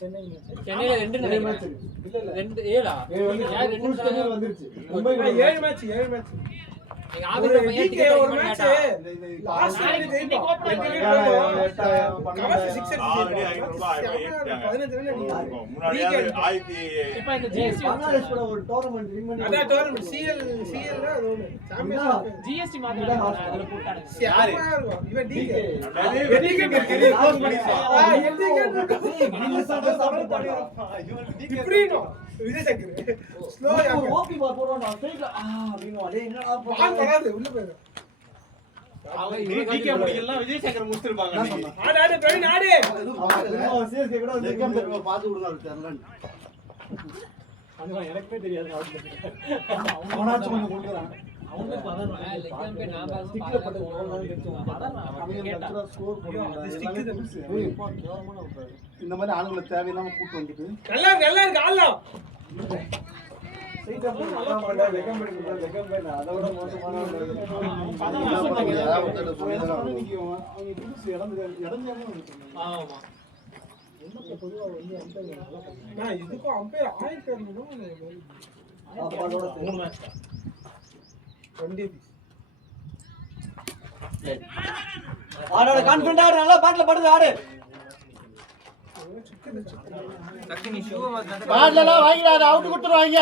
சென்னை சென்னையில ரெண்டு மேட்ச் நினைக்கிறேன் இல்ல இல்ல ரெண்டு ஏழா யார் ரெண்டு சென்னை வந்துருச்சு மும்பை 7 மேட்ச் எங்க ஒரு ஆபீஸ்ல பையன் டிகே ஒரு மேட்ச் லாஸ்ட் நாளைக்கு ஜெயிப்போம். ஆல்ரெடி 500 ரூபாய் ஆயிட்டாங்க. 15 ரன் அடிச்சாங்க. முன்னாடியே 1000 இப்ப இந்த ஜிஎஸ்டி பங்களாதேஷ் கூட ஒரு டோர்னமென்ட் வின் பண்ணி அதான் டோர்னமெண்ட் சிஎல் அது ஒண்ணு சாம்பியன்ஸ் ஜிஎஸ்டி மாத்திட்டாங்க அதுல போட்டாங்க யாரு இவன் டிகே அதே டிகே கரியர் க்ளோஸ் பண்ணிட்டான். இப்படி நோ விஜய் சங்கர் ஸ்லோ ஒரு ஓபி பால் போடுவான் ஸ்ட்ரைட்ல அப்படினு அடே என்னடா பால் வராது உள்ள போயிடும். டிகே முடிக்கலாம் விஜய் சங்கர் முடிச்சிருப்பாங்க. ஆடு பிரவீன் ஆடு. அவன் சிஎஸ்கே கூட வந்து லெக்கம் தெரியுமா பாத்து விடுங்க அது தெரியலன்னு அதுதான் எனக்குமே தெரியாது அவனாச்சும் கொஞ்சம் கொடுக்குறான் ஸ்டிக்ல போட்டு ஸ்கோர் stick இந்த மாதிரி ஆளுங்களை தேவையில்லாம கூட்டு வந்துட்டு நல்லா இருக்கு ஆடலாம். அதோட மோசமான ஆமா நான் இதுக்கும் அம்பையர் ஆயிரம் மூணு மேட்ச் 20 ஆடோட கான்ஃபிடன்ட் ஆடு நல்லா பேட்ல படுது ஆடு டக்குனி ஷூ வந்து பேட்ல எல்லாம் வாங்கிடாத அவுட் கொடுத்துருவாங்க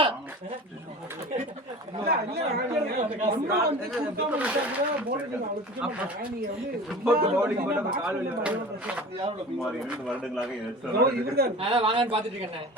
சுமார் 2 வருடங்களாக அதான் வாங்கன்னு பாத்துட்டு இருக்கேன்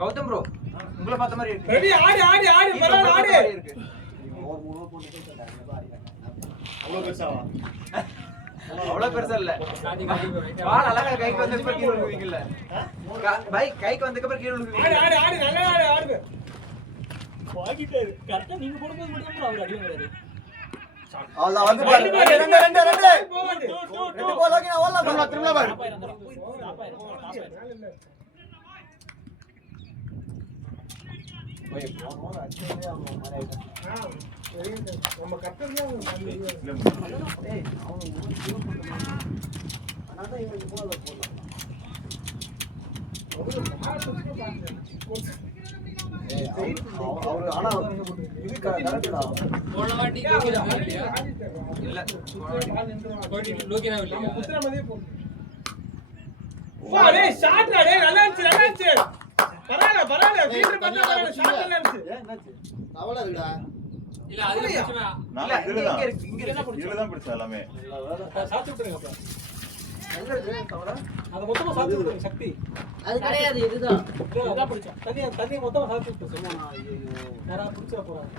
கௌதம் ப்ரோ உங்களை பார்த்த மாதிரி இருக்கு ரெடி ஆடு பரவாயில்லை ஆடு. அவ்வளவு பெருசா இல்ல பால் அழகா கைக்கு வந்த அப்புறம் கீழ விழுவீங்கல்ல பைக் கைக்கு வந்ததுக்கு அப்புறம் கீழ விழுவீங்க ஆடு நல்லா ஆடு. வாங்கிட்டாரு கரெக்டா நீங்க போடும்போது மட்டும் அவர் அடி வாங்குறாரு அல்லாஹ் வந்து பாரு ரெண்டு போகுது. ரெண்டு பால் ஓகே நான் ஓடலாம் திரும்ப பாரு நம்ம கட்டறதே ஏய் அவனுக்கு அண்ணா இவனுக்கு போல போலாம் அவரு ஆனா இது கரெக்ட்டா போன வாட்டி இல்ல போடி லோகினா இல்ல புத்திரமதே போ. வா டேய் ஷாட் டேய் நல்லா இருந்துச்சு. பரவாயில்லை ஃபீல்டர் பண்ணா பரவாயில்லை ஷாட் நல்லா இருந்துச்சு. என்னாச்சு தவளை இருக்குடா இல்ல அதுல பிரச்சனை நான் இல்ல, இதுலதான். இங்க இருக்கு, இங்க இருக்கு. இதுலதான் பிடிச்சேன் எல்லாமே. சாத்தி விட்டுருங்க அப்ப. எங்க இருக்கு தவளை? அதை மொத்தமா சாத்தி விட்டுருங்க சக்தி. அது கிடையாது இதுதான் இதான் பிடிச்சா. தண்ணியை மொத்தமா சாத்தி விட்டு சொல்லுவானா? ஐயோ. யாராவது பிடிச்சா போறாங்க.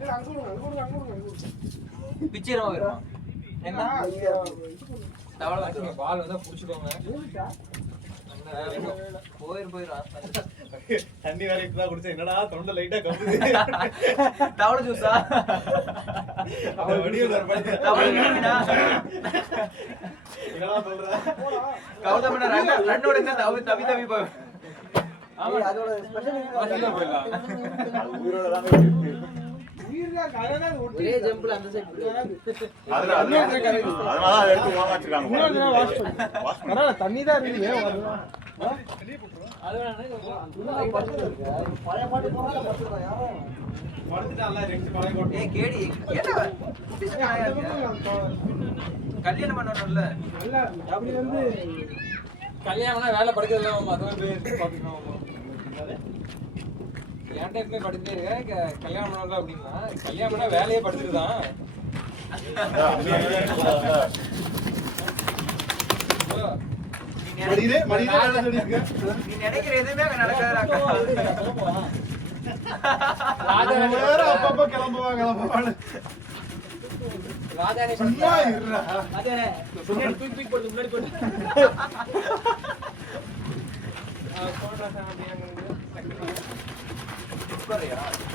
இல்ல அங்க விடுங்க. பிச்சிரமா வருமா? என்ன? தவளை வச்சுங்க, பால் வந்தா புடிச்சுக்கோங்க. போயிரும். தண்ணி வேற இப்பதான் குடிச்சேன். என்னடா தொண்டை லைட்டா கம்புது. தவளை ஜூஸா? அவன் வடிவில் ஒரு படி. தவளை மீனா? என்னடா சொல்ற? கௌதம் அண்ணா ரன் ஓடுங்க, தவி போய். ஆமா, அதோட வாசில போயிடலாம். அது உயிரோட தாங்க இருக்கு. ஒரே ஜம்பிள் அந்த சைடு அதனாலதான் அதை எடுத்து ஓரமா வச்சிருக்காங்க. வாஷ் தண்ணி தான் இருக்கு. பழைய பாட்டு போறாங்க பத்துறான் யாரும் படுத்துட்டான்ல, ரெண்டு பழைய கோட்டை. ஏய் கேடி, ஏடா குட்டிஸ் நாயா இருக்கு. கல்யாணம் பண்ணணும்ல. கல்யாணம்னா வேலை படுக்கிறதுல அதுவும் போய் பாத்துக்கணும். ஏன்டா எப்பவுமே படுத்துட்டே இருக்க? கல்யாணம் பண்ணல அப்படின்னா கல்யாணம்னா வேலையே படுத்துட்டுதான். மடியிலே வேலை சொல்லிருக்க நீ நினைக்கிற எதுவுமே அங்க நடக்காதுடா. வேற அப்பப்ப கிளம்புவாங்க ராஜானே சும்மா இருடா அதானே முன்னாடி தூக்கி போடு, முன்னாடி போடு.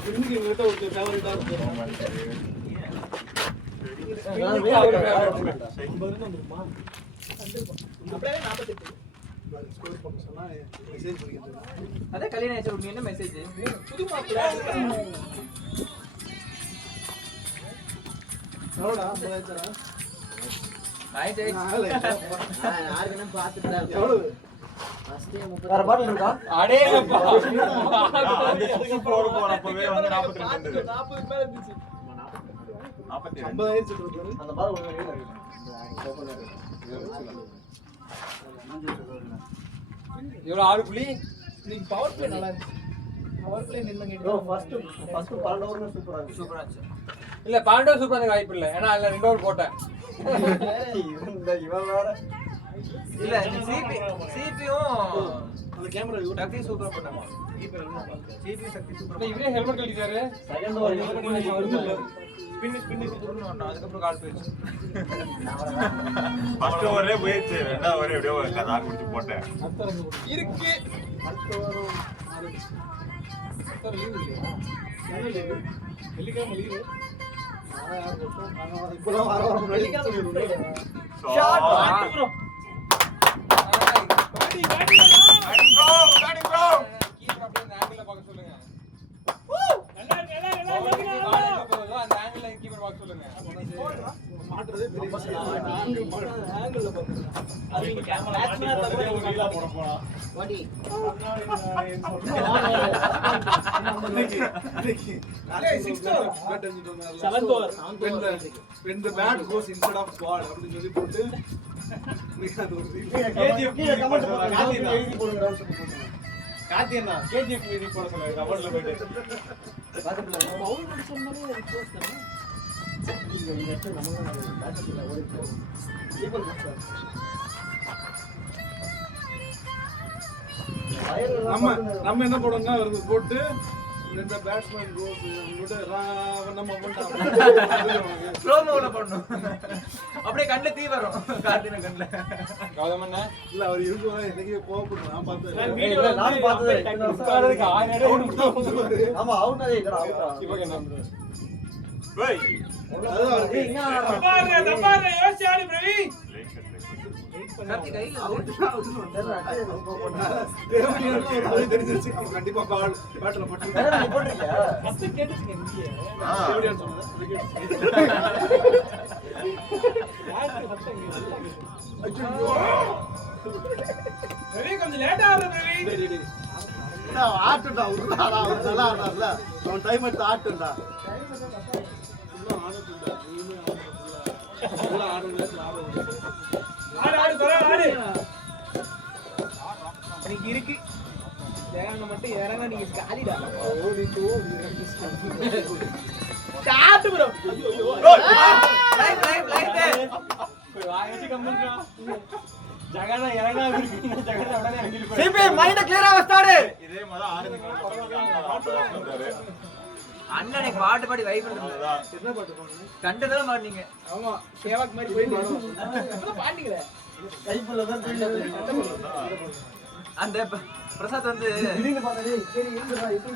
இன்னைக்கு எங்ககிட்ட ஒரு ஃபேவரட்டா இருக்கு. ஸ்கோர் பண்ண சொன்னா மெசேஜ் பண்ணிட்டு அதே கல்யாணம் ஆயிடுச்சு, நீ என்ன மெசேஜ்? புது மாப்பிள்ளை எவ்வளோடா 50,000 ஆயிடுச்சு. யாருக்குன்னு பார்த்துட்டு தான் இருக்கேன். எவ்வளவு ஃபர்ஸ்டே வேற பாட்டில் இருக்கா அடேங்கப்பா. போறப்பவே வந்து 42 இருந்தது. 40 மேல இருந்துச்சு. 42. 50,000 இருக்காரு. அந்த பாரு ஒண்ணு இவ்வளவு 6 புள்ளி. இன்னைக்கு பவர் பிளே நல்லா இருந்துச்சு. பவர் பிளே நின்னுங்க. ப்ரோ ஃபர்ஸ்ட் 12 ஓவர் சூப்பரா இருக்கு சூப்பரா இருந்துச்சு. இல்ல 12 சூப்பர் அந்த வாய்ப்பு இல்ல. ஏன்னா அதுல 2 ஓவர் போட்டேன். இவன் வேற. இல்ல இந்த சிபியும் அந்த கேமரா வியூ சக்தி சூப்பரா போட்டாமா. சிபி சக்தி சூப்பரா. இவரே ஹெல்மெட் கட்டிட்டாரு. செகண்ட் ஓவர் பின்னிஸ் குடுக்கணும். அதுக்கப்புறம் கால் போயிடுச்சு. ஃபர்ஸ்ட் ஓவரே போயிடுச்சு. ரெண்டாவது ஓவரே எப்படியோ கதா குடிச்சு போட்டேன். இருக்கு. அடுத்த வாரம் ஆரம்பிச்சு. அடுத்த லீவ் இல்லையா? என்ன லீவு? வெள்ளிக்கிழமை லீவு. இப்பதான் வாரம் முன்னாடி Shot. கீப்பர் அப்படியே அந்த ஆங்கிள்ல பார்க்க சொல்லுங்க. அந்த ஆங்கிள்ல கீப்பர் பார்க்க சொல்லுங்க. மாட்டுறதே பெரிய விஷயம். ஆங்கிள் பாருங்க. வாடி when the bat goes instead of ball அப்படி சொல்லி போட்டு அது ஒரு KGF கமெண்ட் போடுங்க எழுதி போடுங்க கார்த்தி அண்ணா KGF மீதி போட சொல்லுங்க. கமெண்ட்ல போயிட்டு. பவுல் அடிச்சோம்னாலே ரிக்வெஸ்ட் தானே. இந்த இடத்துல நம்ம பேட்ஸ்ல ஓடிட்டு கீப்பர் கொடுத்தாரு நம்ம என்ன போடணும்னா அவருக்கு போட்டு ரெண்டு பேட்ஸ்மேன் கோஸ் நம்ம ஸ்லோ மோட்ல பண்ணனும். அப்படியே கண்ணுல தீ வரும். கார்த்தின கண்ணுல. கௌதம் அண்ணா இல்ல அவர் இருக்கும்போது என்னைக்கே கோவப்பட்டு நான் பார்த்தேன். இல்ல, நானும் பார்த்ததே. உட்கார்றதுக்கு 6 இடம் கொடுத்து ஆமா அவுட் ஆகி இல்லடா அவுட் இப்போ என்ன Hey. அதுதான் அவருக்கு தப்பாரு யோசிச்சு ஆடு பிரவி. கார்த்தி கையில தெரிஞ்சிருச்சு கண்டிப்பா பேட்ல போட்டு ஃபர்ஸ்ட் கேட்டுங்க இங்க. எப்படின்னு சொன்னது யாருக்கு ஃபர்ஸ்ட் இங்க. பிரவி கொஞ்சம் லேட்டா ஆடு பிரவி. ஆட்டுடா உருளாடா அவர் நல்லா ஆடுறாருல அவன் டைம் எடுத்து ஆட்டுடா ஆடு ஆடு தர ஆடு. இன்னைக்கு இருக்கு. ஜெயண்ண மட்டும் இறங்க நீங்க காலிடா. ஓடிட்டு start bro live live live வாங்கி கம்மியா ஜகனா இறங்கா இருக்கு ஜகனா உடனே இறங்கி போய் சிபி மைண்ட கிளியரா ஸ்டார்ட் இதே மாதிரி ஆரஞ்சு கலர் அண்ணனை பாட்டு பாடி வைப் பண்றது என்ன பாட்டு பாடுறீங்க? கண்டதெல்லாம் மாட்டீங்க ஆமா சேவாக் மாதிரி போய் பாண்டிங்கற கைப்புள்ள தான் அந்த பிரசாத் வந்து திடீர்னு பார்த்தா சரி இருக்குடா இப்போ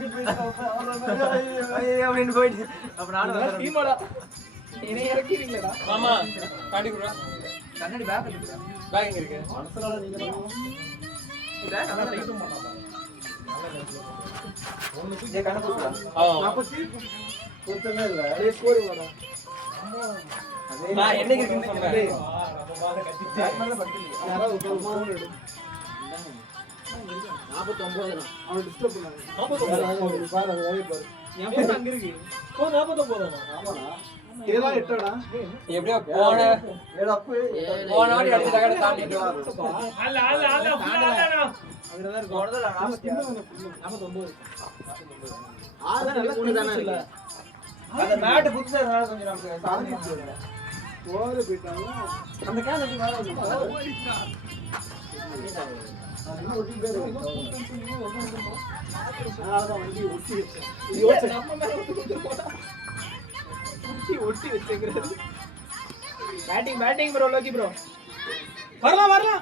அப்படின்னு போயிட்டு அப்ப நானும் டீமோட என்னை இறக்கிரீங்களா ஆமா காட்டி குடுறா கண்ணாடி பேக் எடுத்துடா பேக் இருக்கு மனசுல நீங்க பேக் நல்லா டைட் பண்ணலாம் ஏ கண்ணு போடுடா நாற்பத்தி ஒருத்தனே இல்ல அதே ஸ்கோர் வாடா நான் என்னைக்கு இருக்குன்னு சொன்னேன் பேக் மேல படுத்துறீங்க யாராவது ஒரு ஃபோன் எடு 49 தான். அவன் டிஸ்டர்ப் பண்ணாங்க பாரு அது வேலைய பாரு என் போன் அங்க இருக்கு ஓ 49 ஆமாடா ஏதா எட்டடா எப்படியோ போன ஏடப்பு போன வாடி அடுத்த தடவை தாண்டிட்டு அல்ல அல்ல அல்ல ஃபுல்லா அதுல தான் போனதல 49 ஆறு மூணு தானே இருக்கு. அந்த மேட் புதுசா இருந்தால கொஞ்சம் நமக்கு தாங்கிச்சு ஓர போயிட்டாங்க அந்த கேன் எப்படி மேல வந்து இன்னும் ஒட்டி பேர் அதனாலதான் வண்டி ஒட்டி வச்சேன் இது யோசி யோசிச்சு நம்ம மேல ஒட்டி வச்சிருக்கிறது பேட்டிங் ப்ரோ லோகி ப்ரோ வரலாம்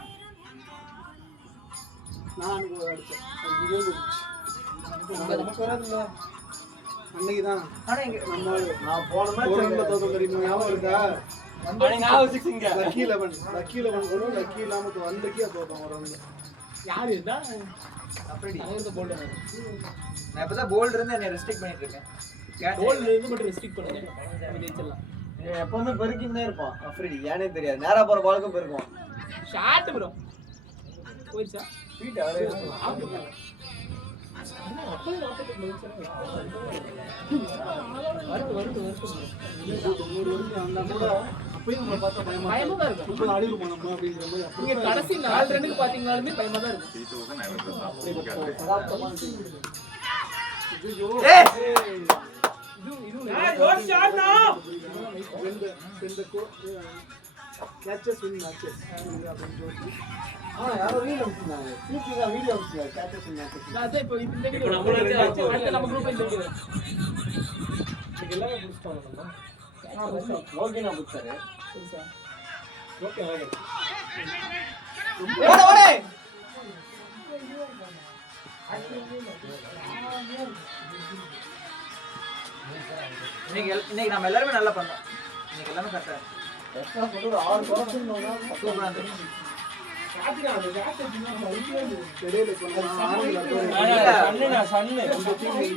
நான் அன்னைக்கு அடிச்சேன் நமக்கு வராதுல்ல அன்னைக்கு தான் ஆனா இங்க நம்ம நான் போன ஒரு மேட்ச் ரன்ல தோத்தோம் தெரியுமா ஞாபகம் இருக்கா அன்னைக்கு நான் 6 இங்க லக்கி 11 கூட லக்கி இல்லாம வந்தக்கே தோத்தோம் ஒரு ரன்ல யார் இருந்தா அப்படி அவங்க போல்ட் நான் இப்பதான் போல்ட் இருந்து என்ன ரெஸ்ட்ரிக்ட் பண்ணிட்டு இருக்கேன் போல்ட் இருந்து மட்டும் ரெஸ்ட்ரிக்ட் பண்ணுங்க நம்ம ஜெயிச்சிடலாம் எப்பவுமே பெருக்கிட்டே இருப்பான் அஃப்ரிடி ஏனே தெரியாது நேரா போற பாலுக்கும் பெருக்கும் ஷாட் ப்ரோ போயிச்சா ஸ்வீட் அவரே அப்பயும் உங்களை பார்த்தா பயமா பயமா தான் இருக்கும். இப்போ அடிவுமா நம்ம அப்படிங்கிற மாதிரி நீங்க கடைசி 4 ரன்னுக்கு பாத்தீங்கனாலுமே பயமா தான் இருக்கும் 3000 எவ்வளவு சாப்பிடுவோம் கேச்சஸ் வின் மேட்சஸ் அப்படின்னு சொல்லி யாரோ வீடியோ அனுப்பிச்சிருந்தாங்க ஸ்வீட் தான் வீடியோ அனுப்பிச்சிருந்தாங்க கேச்சஸ் வின் மேட்சஸ் அதான் இப்போ இந்த வீடியோ அடுத்து நம்ம குரூப்ல இந்த வீடியோ இன்னைக்கு எல்லாமே புடிச்சிட்டாங்க நம்ம ஓகே நான் புடிச்சாரு சரிசா ஓகே ஓகே ஓடு ஓடு இன்னைக்கு நம்ம எல்லாரும் நல்லா பண்ணோம் இன்னைக்கு எல்லாமே கரெக்டா எக்ஸ்ட்ரா போட்டு ஒரு 6 கோல் பண்ணோம்னா சூப்பரா இருந்துச்சு காத்திரா அந்த கேட்ச் எப்படின்னா ஒளியில இடையில கொஞ்சம் ஆரம்பில சன்னு இந்த team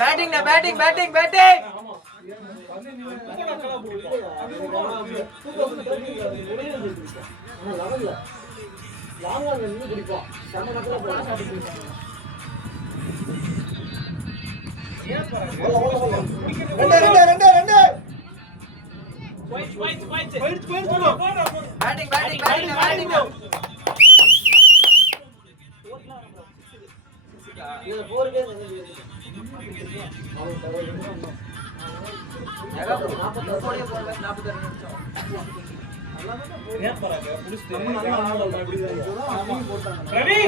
batting batting batting batting லாங்கா நின்னு குடிப்போம் செம கட்டல போறோம் பேட்டிங் பேட்டிங் பேட்டிங் பேட்டிங் இதுல போறதே ரவி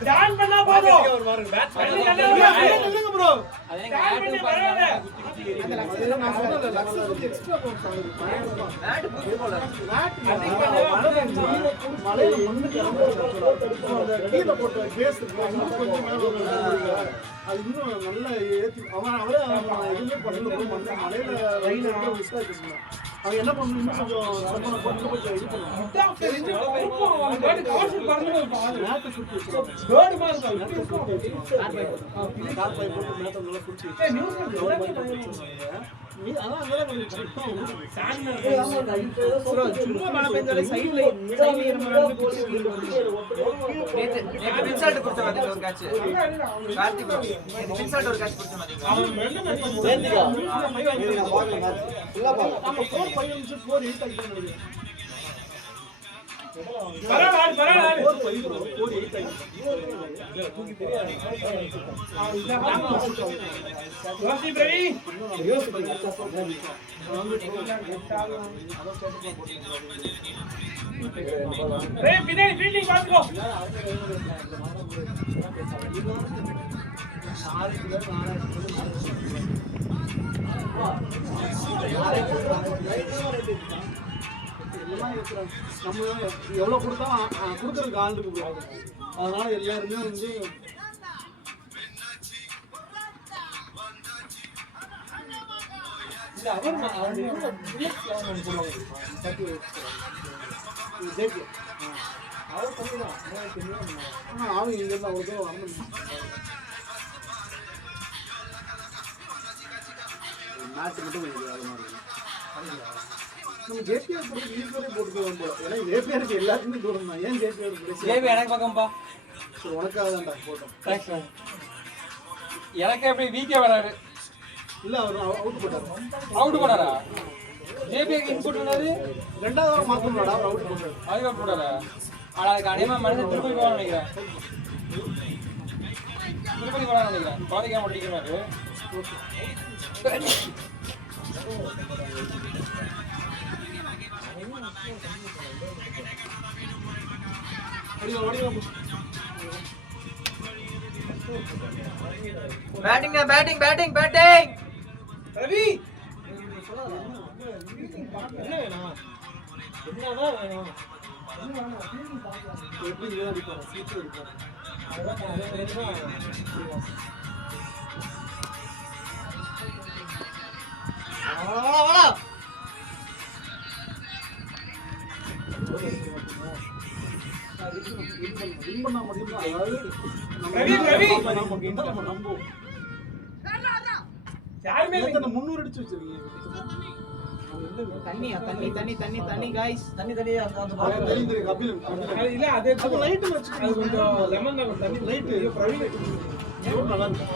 ஸ்டாண்ட் பண்ணா போதும் சொல்லுங்க ப்ரோ ஸ்டாண்ட் பண்ணி வராத நான் சொன்னல லக்ஸ் எக்ஸ்ட்ரா போன்ஸ் ஆகுது பேட் புது போல மலையில மண்ணு கீழே போட்ட கேஸ் கொஞ்சம் மேல அது இன்னும் நல்லா ஏத்தி அவரே எதுவுமே பண்ணல மண்ணு மலையில ரயில் மிஸ் ஆயிடுச்சு அவன் என்ன பண்ணணும் இன்னும் கொஞ்சம் சமண போட்டு கொஞ்சம் இது பண்ணுவான் மேட்டை சுற்றி வச்சிருக்காங்க கார் பை போட்டு மேட்டை நல்லா பிடிச்சி வச்சிருக்காங்க அதான் அதெல்லாம் சும்மா மழை பெஞ்சாலே சைடுல இன்சல்ட் கொடுத்த மாதிரி ஒரு கேட்ச் கார்த்தி ப்ரோ இன்சல்ட் ஒரு கேட்ச் கொடுத்த மாதிரி சேர்ந்துக்கா நான் பார்க்கல மேட்ச் ஃபுல்லா பார்க்கல நம்ம 4 5 நிமிஷம் 4 8 ஆகிட்டு பரவாயில்ல 4-8 தூக்கி தெரியாது யோசிப் ரெடி ஏய் பின்னாடி ஃபீல்டிங் பாத்துக்கோ நம்ம எவ்வளவு கொடுத்தாலும் கொடுக்கறதுக்கு ஆள் இருக்கு bro. அதனால எல்லாருமே வந்து இல்ல அவர் அவன் இங்க இருந்து அவ்வளோ வரணும். மேட்ச் மட்டும் நம்ம ஜேபிஆர் கூட ஈஸியாக போட்டு வந்தோம். ஏன்னா ஜேபிஆருக்கு எல்லாத்துக்குமே தூரம் தான். ஏன் ஜேபிஆர் எனக்கு பக்கம்பா உனக்காக தான்டா போட்டோம். எனக்கு எப்படி வீக்கே வராரு இல்ல அவர் அவுட் போட்டாரு. அவுட் போடாரா ஜேபிக்கு இன்புட் பண்ணாரு ரெண்டாவது வாரம் மாத்தணும்டா அவர் அவுட் போட்டாரு. அதுக்கு அவுட் போடாரா ஆனா அதுக்கு அநேகமா மனசு திருப்பதி போகணும்னு நினைக்கிறேன். திருப்பதி போகணும்னு நினைக்கிறேன். பாதிக்காம முடிக்கிறாரு. Batting batting batting batting Ravi எப்படி இதுதான் அடிப்பாரு சீட்டு அடிப்பாரு. வின் பண்ணா மட்டும்தான். அதாவது ரவி நம்ம நம்புவோம். யாருமே நேத்து நான் 300 அடிச்சு வச்சிருக்கீங்க. தண்ணி गाइस தண்ணி தெரியுது கபில் இல்ல அது அது லைட் வச்சு அது கொஞ்சம் லெமன் தான் தண்ணி லைட் பிரவீன் இது நல்லா இருக்கு.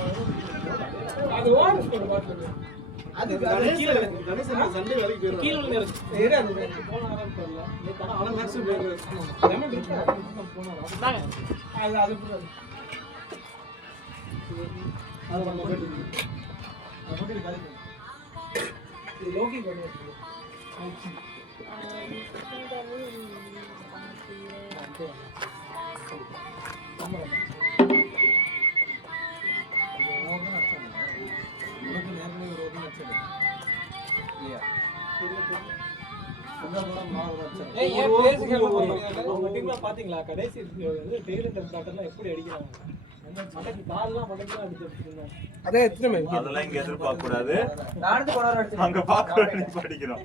அது ஓரஸ் போடு பாத்து அது கீழ கணேசன் சண்டே வேலைக்கு போயிடுறாரு. கீழ வந்து இருக்கு ஏறா அது போன வாரம் தெரியல நேத்து ஆனா மேக்ஸ் போயிடுறாரு. லெமன் இருக்கு போனா அது அது அது நம்ம போயிட்டு அது போட்டு காலி இது லோகி கொண்டு பாத்தீங்களா கடைசி எப்படி அடிக்கிறாங்க மடக்கி கால்லாம் மடக்கிலாம் அடிச்சிருந்தாங்க. அதே எத்தனை அதெல்லாம் இங்க எதிர்பார்க்க கூடாது. நானூத்தி போன அடிச்சு அங்க பாக்க படிக்கிறோம்.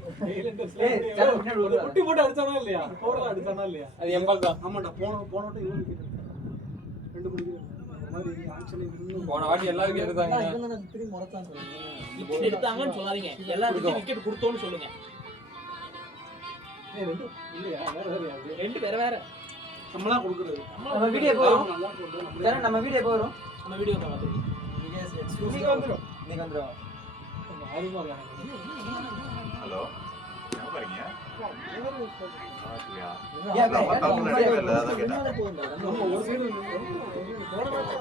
குட்டி போட்டு அடிச்சானா இல்லையா போர்ல அடிச்சானா இல்லையா அது எம்பால் தான். ஆமாடா போனோட்ட இவனுக்கு 2 மணிக்கு மாதிரி ஆக்சுவலி போன வாட்டி எல்லாருக்கும் எடுத்தாங்க. திரும்பி முறத்தான் விக்கெட் எடுத்தாங்கன்னு சொல்லாதீங்க. எல்லாருக்கும் விக்கெட் கொடுத்தோம்னு சொல்லுங்க. இல்லையா வேற ரெண்டு வேற நம்மளா கொடுக்குறது. நம்ம வீடியோ போறோம். நல்லா போடுறோம். சரி நம்ம வீடியோ போறோம். நம்ம வீடியோ பார்த்துட்டு இன்னைக்கு வந்துரும் நீங்க வந்துரும். ஆர்வமா ஹலோ எங்க போறீங்க? ஆஸ்திரேலியா. ஏன் நம்ம கவுன்ல அடிக்கல அதான் கேட்டேன். நம்ம ஒரு சைடு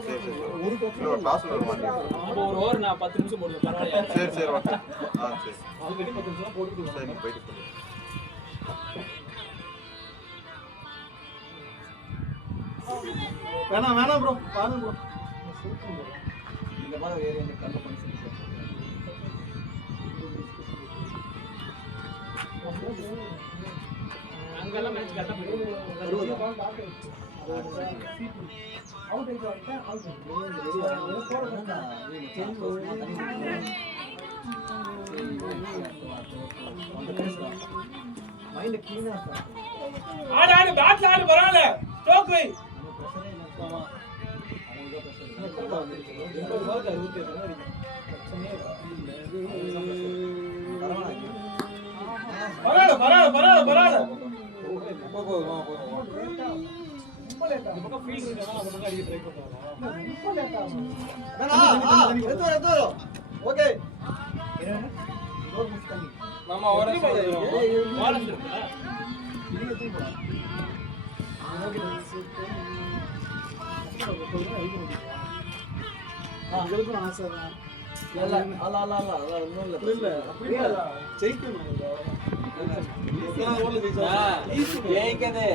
சரி சரி. ஒரு கிளாஸ்ல ஒரு மாதிரி. அப்போ ஒரு ஓவர் நான் 10 நிமிஷம் போடுவேன். பரவாயில்லையா? சரி சரி ஓகே. சரி. ஆல்ரெடி 10 நிமிஷம் போட்டுட்டு சரி நீ போயிட்டு சொல்லு. வேணாம் ப்ரோ பாருங்க ப்ரோ. இந்த மாதிரி வேற எந்த கல்ல பண்ணி அங்கெல்லாம் மேட்ச் கரெக்டா போயிடும். மைண்ட் க்ளீனா ஆடு ஆடு பேட்ல ஆடு பரவாயில்ல ஸ்ட்ரோக் வை பரவாயில்ல இந்த பக்கம் ஃபீல்ட் இருக்கனால அந்த பக்கம் அடிக்க ட்ரை பண்றாங்க. ஓகே மாமா ஓரஸ் ஏய், ஓரஸ் இருக்குல எங்களுக்கும் ஆசை தான். இல்ல ஒண்ணும் இல்ல. இல்ல அப்படி இல்ல. ஜெயிக்கணும் எத்தனை ஓவர்ல ஜெயிச்சாலும் ஜெயிக்கதே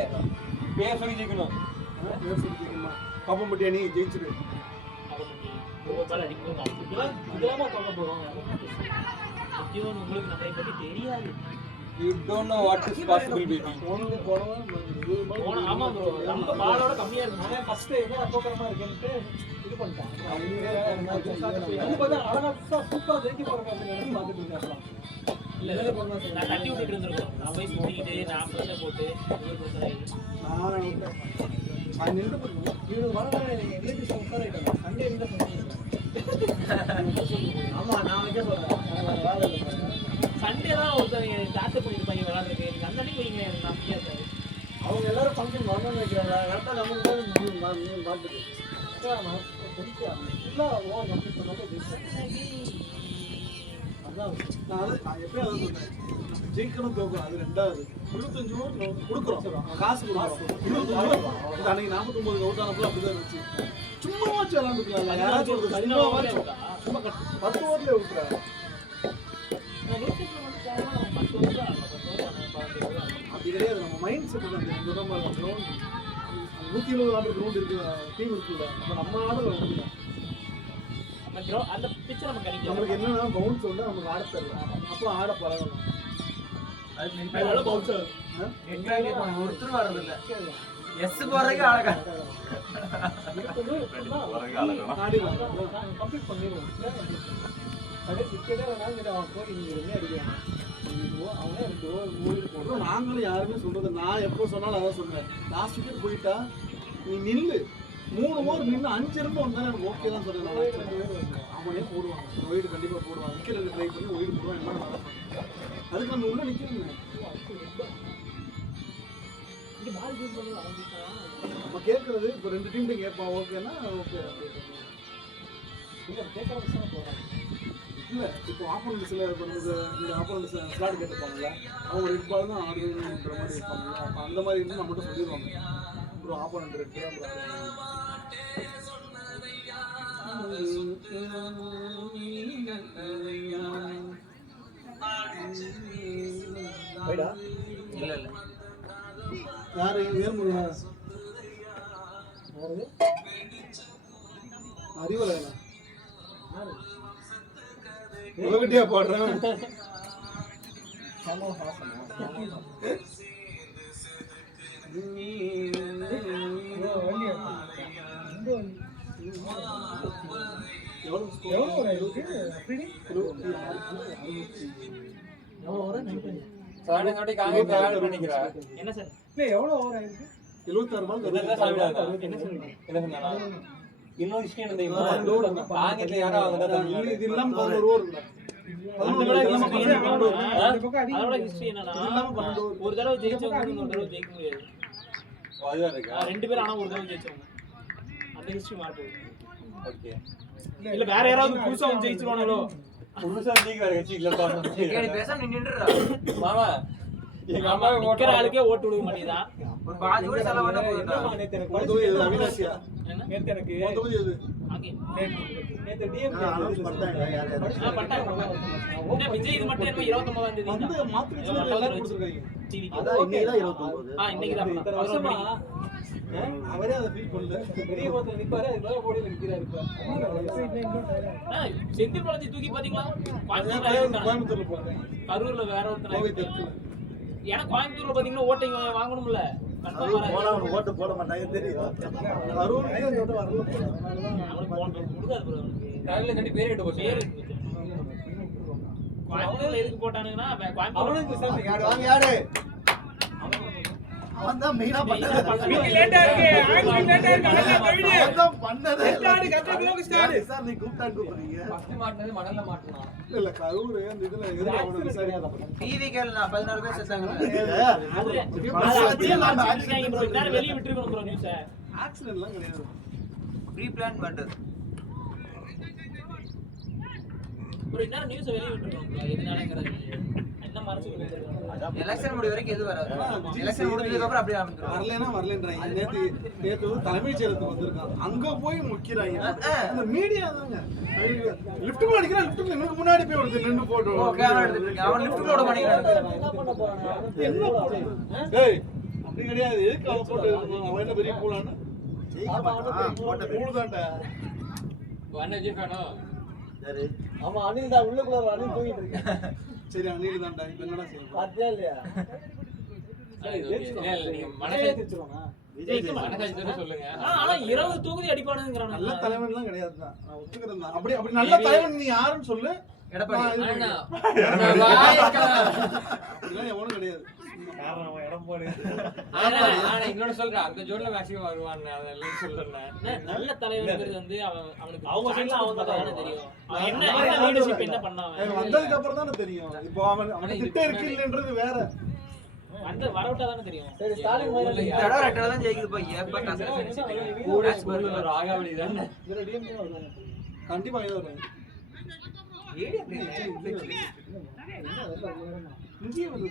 பேர் சொல்லி ஜெயிக்கணும். பாப்பம்பட்டியா நீ ஜெயிச்சிரு. இதெல்லாமா சொல்ல போறோம். முக்கியம் உங்களுக்கு நம்மளை பத்தி தெரியாது. You don't know what is possible baby. ஆமா ப்ரோ நம்ம பாலோட கம்மியா இருக்கு. ஃபர்ஸ்ட் என்ன அபோகரமா இருக்குன்னு இது பண்ணிட்டாங்க. அது பார்த்தா அழகா சூப்பரா ஜெயிக்க போறாங்க பாத்துட்டு இருக்காங்க. இல்ல நான் தட்டி விட்டுட்டு இருந்திருக்கோம். நான் போய் சுத்திக்கிட்டு நான் பிரஷர் போட்டு நான் நின்று போறேன். இது வர எங்களுக்கு சூப்பரா இருக்கு. சண்டே என்ன பண்ணுவீங்க? ஆமா நான் வைக்க சொல்றேன். சண்டே தான் ஒருத்தவங்க டார்ச்சர் பண்ணிட்டு பையன் விளையாடுறதுக்கு நீங்க அந்த அன்னைக்கு வைங்க நான் ஃப்ரீயா இருக்காரு. அவங்க எல்லாரும் ஃபங்க்ஷன் வரணும்னு வைக்கிறாங்க. கரெக்டா நமக்கு தான் பார்த்துட்டு இல்ல ஓ கம்ப்ளீட் பண்ணாலும் அதான் நான் எப்பயும் அதை சொன்னேன். ஜெயிக்கணும் தோக்கணும் அது ரெண்டாவது. 25 ஓவர் கொடுக்குறோம், காசு கொடுக்குறோம். 25 ஓவர் அன்னைக்கு 49 அவுட் ஆனப்போ அப்படிதான் இருந்துச்சு. சும்மா வச்சு விளாண்டுக்கலாம். யாராச்சும் ஒரு சும்மா 10 ஓவர்ல விட்டுறாங்க. அப்படி கிடையாது. நம்ம மைண்ட் செட் தான் சொல்ற மாதிரி கிரவுண்ட் 120 ஆடுற கிரவுண்ட் இருக்கு, டீம் இருக்குல்ல. நம்ம ஆடல அந்த பிச்சை நம்ம கணிக்கலாம். நம்மளுக்கு என்னன்னா பவுன்ஸ் வந்து நமக்கு ஆட தெரியல. அப்புறம் ஆட பழகணும். அது பவுன்சர் ஒருத்தரும் வர்றது இல்ல. எஸ் போறதுக்கு அழகா கம்ப்ளீட் பண்ணிடுவோம். அப்படியே கிரிக்கெட்டே வேணாலும் அவன் போய் நீங்க என்ன அடிக்கிறான் அவனே 2 ஓவர் 3 போடுறோம். நாங்களும் யாருமே சொல்றது, நான் எப்போ சொன்னாலும் அதான் சொல்றேன். லாஸ்ட் விக்கெட் போயிட்டா நீ நில்லு, 3 ஓவர் நின்று 5 ரன் வந்தாலும் எனக்கு ஓகே தான் சொல்றேன். அவனே போடுவான், ஒயிட் கண்டிப்பா போடுவான். விக்கெட் ட்ரை பண்ணி ஒயிட் போடுவான். என்ன அதுக்கு நம்ம உள்ள நிக்கணும். நம்ம கேட்கறது இப்போ 2 டீம் கேட்பான். ஓகேன்னா ஓகே இல்லை. இப்போ ஆப்போனண்ட் சில இந்த ஆப்போனண்ட் ஸ்லாட் கேட்டுப்பாங்கல்ல, அவங்க 2 பால் தான் ஆடுறதுன்ற மாதிரி இருப்பாங்கல்ல. அப்போ அந்த மாதிரி இருந்து நம்மகிட்ட சொல்லிடுவாங்க. அப்புறம் ஆப்போனண்ட் 2 இல்ல இல்ல யாரு வேர்முருகா அறிவலை உலகட்டியா பாடுறேன். என்ன சார் எவ்வளவு ஓவர் ஆயிருக்கு? 76 பால். என்ன சொல்றீங்க? இன்னொரு விஷயம் இந்த இது ஆங்கிலத்துல யாரோ இது இல்லாம 11 ஓவர் இருக்குடா. அதோட ஹிஸ்டரி என்னன்னா ஒரு தடவை ஜெயிச்சவங்க இன்னொரு தடவை ஜெயிக்க முடியாது. அதுதான் இருக்கா? 2 பேரும் ஆனா ஒரு தடவை ஜெயிச்சவங்க. அந்த ஹிஸ்டரி மாறுது. ஓகே. இல்ல வேற யாராவது புதுசா வந்து ஜெயிச்சிருவாங்களோ? புதுசா ஜெயிக்க வர கட்சி இல்ல பாருங்க. கேடி பேச நின்னுடா மாமா எங்க அம்மா நிக்கிற ஆளுக்கே ஓட்டு விட மாட்டேதா? ஒரு பாதி கூட செலவு பண்ண போகுதுடா. அவினாசியா நேத்து எனக்கு இது நேத்து டிஎம் பண்ணிட்டாங்க யார் யார் என்ன விஜய் இது மட்டும் என்ன 29ஆம் தேதி வந்து மாத்தி எல்லாரும் கொடுத்துருக்காங்க. டிவிக்கு. அதான் இன்னைக்கு தான் 29. இன்னைக்கு தான் வருஷமா அவரே அதை ஃபீல் பண்ணல. பெரிய ஒருத்தர் நிப்பாரு அதுல போடியில நிக்கிறாரு இப்ப. செந்தில் பாலாஜி தூக்கி பாத்தீங்களா? கோயம்புத்தூர்ல போறேன். கரூர்ல வேற கோவை ஒருத்தர். தெற்குல ஏன்னா கோயம்புத்தூர்ல பாத்தீங்கன்னா ஓட்டிங் வாங்கணும்ல. கன்ஃபார்ம் வராது. போனா ஒரு ஓட்டு போட மாட்டாங்க தெரியும். கரூர்லயே அந்த ஓட்டு வரல. அவனுக்கு கொடுக்காது bro அவனுக்கு. காலையில கட்டி பேர் எடுத்து போச்சு. பேர் இருக்கு. கோயம்புத்தூர்ல எதுக்கு போட்டானுங்கன்னா கோயம்புத்தூர் யாரு வாங்க யாரு? அவன் தான் மெயினா பண்ணது. லேட்டா இருக்கு ஆக்சுவலி லேட்டா இருக்கு அழகா கவிடு அவன் தான் பண்ணது. ஸ்டார்ட் கரெக்ட்டா க்ளோக் ஸ்டார்ட் சார் நீ கூப்பிட்டீங்க. ஃபர்ஸ்ட் மாட்டினது மணல்ல மாட்டணும். இல்ல கரூர் அந்த இதுல எதுல அவன விசாரிக்காத. டிவி கேள்னா 14 பேர் செத்தாங்க. வெளியே விட்டுருக்கணும் ப்ரோ நியூஸ். ஆக்சிடென்ட்லாம் கிடையாது. ப்ரீ பிளான் பண்றது. ப்ரோ என்ன நியூஸ் வெளியே விட்டுருக்கணும் ப்ரோ. எதுனாலங்கறது என்ன மறைச்சு வச்சிருக்காங்க? எலெக்ஷன் முடிய வரைக்கும் எது வராது. எலெக்ஷன் முடிஞ்சதுக்கு அப்புறம் அப்படியே ஆரம்பிச்சிடும். வரலைன்னா வரலன்றாங்க. நேத்து வந்து தலைமைச் செயலகத்துக்கு வந்திருக்கான். அங்க போய் முக்கிறாங்க. அந்த மீடியா தாங்க. லிஃப்ட் அடிக்கிறா, லிஃப்ட் எனக்கு முன்னாடி போய் ஒருத்தர் நின்னு போட்டு கேமரா எடுத்துட்டு இருக்கான். அவன் லிஃப்ட் ஓட மாட்டேங்கிறான். என்ன பண்ண போறாங்க? என்ன போடுறான்? டேய் அப்படி கிடையாது. எதுக்கு அவன் போட்டு அவன் என்ன பெரிய பூலான்னு? பூலு தான்டா. அண்ணாஜி ஃபேனோ சரி ஆமா அனில் தான் உள்ளுக்குள்ள அனில் தூங்கிட்டு இருக்கேன். சரி அணில் தான்டா. இப்ப என்னடா செய்யணும்? பாத்தியா இல்லையா? நீங்க மனசாட்சி சொல்லுங்க. ஆனா 20 தொகுதி அடிப்பானுங்கறானே. நல்ல தலைவன்லாம் கிடையாது தான். நான் ஒத்துக்கிறேன் தான். அப்படி அப்படி நல்ல தலைவன் நீ யாருன்னு சொல்லு. எடப்பாடி அண்ணா இதெல்லாம் எவனும் கிடையாது. காரணம் அவன் இடம் போடு. ஆனா இன்னொன்னு சொல்றேன், அந்த ஜோன்ல மேக்ஸிமம் வருவான்னு அதெல்லாம் சொல்றேன். நல்ல தலைவன்ங்கிறது வந்து அவனுக்கு அவங்க சைடுல அவன் தான் தானே தெரியும். அவன் என்ன லீடர்ஷிப் என்ன பண்ணான்? அவன் வந்ததுக்கு அப்புறம் தானே தெரியும். இப்போ அவனுக்கு திட்டம் இருக்கு இல்லன்றது வேற. அந்த வரவிட்டா தானே தெரியும். சரி ஸ்டாலின் மாதிரி இந்த தடவை ரெட்டை தான் ஜெயிக்குது போய். ஏப்பா கசகசன்னு ஒரு ராகாவளி தானே. இதுல டிஎம்கே வருவாங்க. கண்டிப்பா இதை வருவாங்க. இங்கேயே வந்து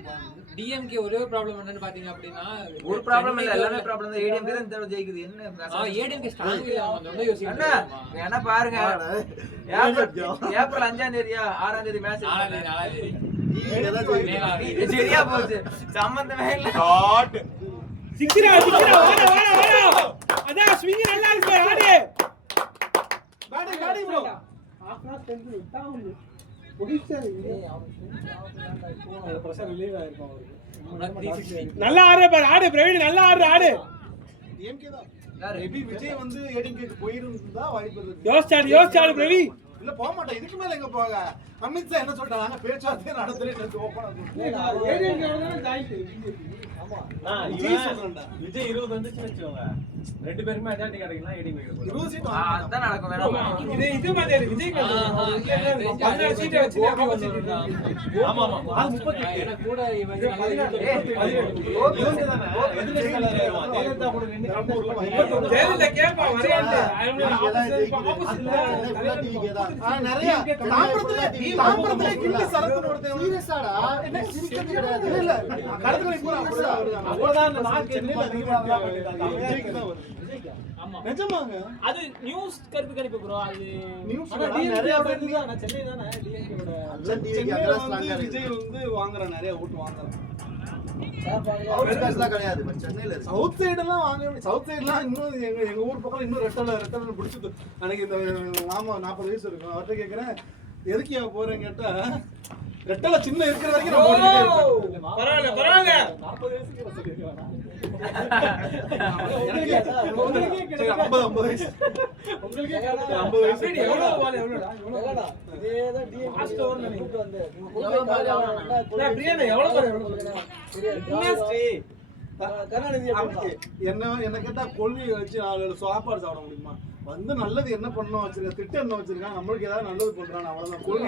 டிஎம்கே ஒரே ஒரு ப்ராப்ளம் என்னன்னு பாத்தீங்க அப்படின்னா, ஒரு ப்ராப்ளம் இல்ல, எல்லாமே ப்ராப்ளம் தான். ஏடிஎம் தான் இந்த தடவை ஜெயிக்குது. என்ன ஏடிஎம்கே ஸ்ட்ராங் இல்ல, அவன் வந்து அண்ணா யோசிக்கிறான். வேணா பாருங்க. ஏப்ரல் 5ஆம் தேதியா 6ஆம் தேதி மேட்ச். சரியா போச்சு. சம்பந்தமே இல்ல. ஷாட் சிக்ஸரா வாடா அதான் ஸ்விங் நல்லா இருக்கு ஆடு. Batting bro. ஆஃப்னா ஸ்ட்ரென்த் விட்டா வந்து பொசிஷன் இப்போ பிரஷர் ரிலீவ் ஆயிருக்கும் அவருக்கு. நல்லா ஆடுற பாரு. ஆடு பிரவீன் நல்லா ஆடுற ஆடு. டிஎம்கே தான். மேபி விஜய் வந்து ஏடிஎம்கேக்கு போயிருந்தா வாய்ப்பு இருக்கு. யோசிச்சாடு பிரவீன். இல்ல போக மாட்டேன். இதுக்கு மேல எங்க போக? அமித்ஷா என்ன சொல்றாங்க? பேச்சுவார்த்தை நடத்துறேன்னு ஓபனா சொல்றாங்க. ஏடிஎம்கே தான் ஜாயிண்ட். ஆமா விஜய் சொல்றேன்டா. விஜய் 20 வந்துச்சுன்னு வச்சுக்கோங்க. ரெண்டு பேருமே மெஜாரிட்டி கிடைக்கலாம். ஏடிஎம் 20 சீட் அதான் நடக்கும். வேணா இது மாதிரி விஜய் 14 சீட்டை வச்சு அப்படி வந்துட்டான். ஆமா ஆமா. அது 30 எனக்கு கூட இவன் நல்லா ஜெயலலிதா கேப்பா வரையாண்டு நிறைய தாம்பரத்துல கிண்டி சரக்குன்னு ஒருத்தன் சீரியஸாடா என்ன சிரிக்கிறது கிடையாது. இல்ல கடற்கரை பூரா அவ்வளவுதான். இந்த நாக்கு சென்னையில அதிகமா விஜய்க்கு தான் வருது. ஆமா நிஜமாங்க. அது நியூஸ் கருத்து கணிப்பு ப்ரோ. அது நியூஸ் ஆனா நிறைய நிறைய பேர் பேர் தான் சென்னை தானே டிஎம்கேவோட சென்னையில வந்து விஜய் வந்து வாங்குறான். நிறைய ஓட்டு வாங்குறான். கிடையாது சென்னையில சவுத் சைடுலாம் வாங்க. சவுத் சைடுலாம் இன்னும் எங்க ஊர் பக்கம் இன்னும் ரெட்டலை பிடிச்சது. எனக்கு இந்த மாமா 40 வயசு இருக்கும். அவர்கிட்ட கேட்கறேன் எதுக்கு ஏன் போறேன்னு கேட்டா, ரெட்டலை சின்ன இருக்கிற வரைக்கும் நான் போட்டுக்கிட்டே இருப்பேன். பரவாயில்ல 40 வயசுக்கு நான் சொல்லிடுவேன். எனக்கு 50 வயசு. உங்களுக்கே 50 வயசு. எவ்வளவு பால் எவ்வளவுடா எவ்வளோடா? இதேதான் டிஎம்கே லாஸ்ட் ஓவர் வந்து பிரியாணி எவ்வளவு பால் எவ்வளவு கருணாநிதி என்ன கேட்டா கொள்ளி வச்சு 4 சாப்பாடு சாப்பிட முடியுமா? வந்து நல்லது என்ன பண்ணணும் வச்சிருக்க, திட்டம் என்ன வச்சிருக்கான், நம்மளுக்கு ஏதாவது நல்லது பண்றான், அவ்வளவுதான். கொள்ளி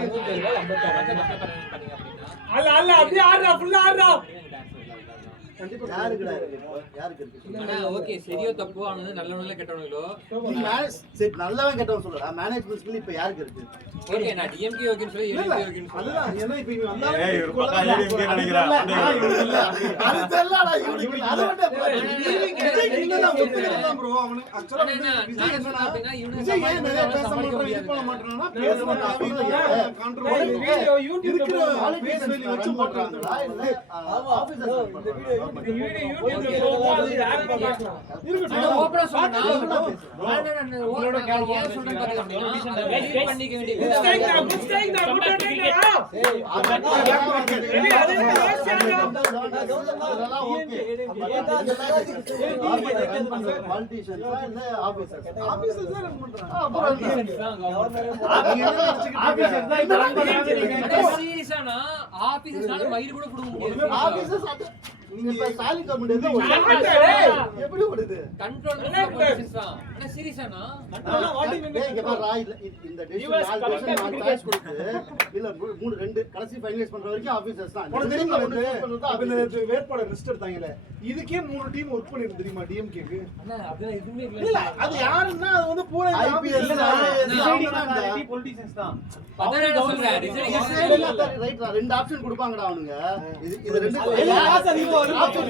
அல்ல அல்ல அப்படியே ஆடுறா ஃபுல்லா ஆடுறா. கண்டிப்பா யாரு கிடையாது. யாருக்கு இருக்கு? ஆனா ஓகே சரியோ தப்போ ஆனது நல்லவங்களோ கெட்டவங்களோ சரி நல்லவன் கெட்டவன் சொல்றா. மேனேஜ்மெண்ட் ஸ்கில் இப்ப யாருக்கு இருக்கு? ஓகே நான் டிஎம்கே ஓகேன்னு சொல்லி இல்ல, ஏடிஎம்கே ஓகேன்னு சொல்லி அதுதான். ஏன்னா இப்ப இவன் வந்தாலும் ஏய் ஒரு பக்கம் ஏடிஎம்கே நினைக்கிறான். அது தெரியலடா இவனுக்கு. அது மட்டும் விஜய் இல்லதான் ஒத்துக்கிறதான் bro. அவனுக்கு actually வந்து விஜய் என்னன்னா, விஜய் ஏன் நிறைய பேச மாட்டான், இது பண்ண மாட்டான்னா, பேச மாட்டான். control வீடியோ யூடியூப்ல இருக்கிற politics face value வச்சு பண்றாங்களா இல்ல ஆபீசர்ஸ் பண்றாங்களா? இந்த வீடியோ யூடியூப்ல போடும்போது யாரும் பார்க்கலாம். இருக்கட்டும். ஓபனா சொன்னா உங்களோட ஏன் சொல்றேன் பாருங்க அப்படினா வெயிட் பண்ணிக்க வேண்டிய மிஸ்டேக் தான் குட் டேக்கா. சீரியஸானா ஆபீசர்ஸ்னால மயிர் கூட புடுங்க முடியாது. நீங்க இப்ப ஸ்டாலின் கவர்மெண்ட் எந்த ஒரு எப்படி ஓடுது கண்ட்ரோல் தான் என்ன சீரியஸானா இங்க பாரு இந்த டெசிஷன் நாலு சாய்ஸ் கொடுத்து இல்ல மூணு ரெண்டு கடைசி ஃபைனலைஸ் பண்ற வரைக்கும் ஆபீசர்ஸ் தான் உனக்கு தெரியுமா அப்ப இந்த வேட்பாளர் லிஸ்ட் எடுத்தாங்கல இதுக்கே 3 டீம் ஒர்க் பண்ணிருக்கு தெரியுமா டிஎம்கேக்கு அண்ணா அப்படியே எதுவுமே இல்ல அது யாருன்னா அது வந்து பூரா IPS பொலிட்டிஷியன்ஸ் தான் அதான் நான் சொல்றேன் டிசைடிங் ரைட் ரெண்டு ஆப்ஷன் கொடுப்பாங்கடா அவனுங்க இது ரெண்டு ஆப்ஷன்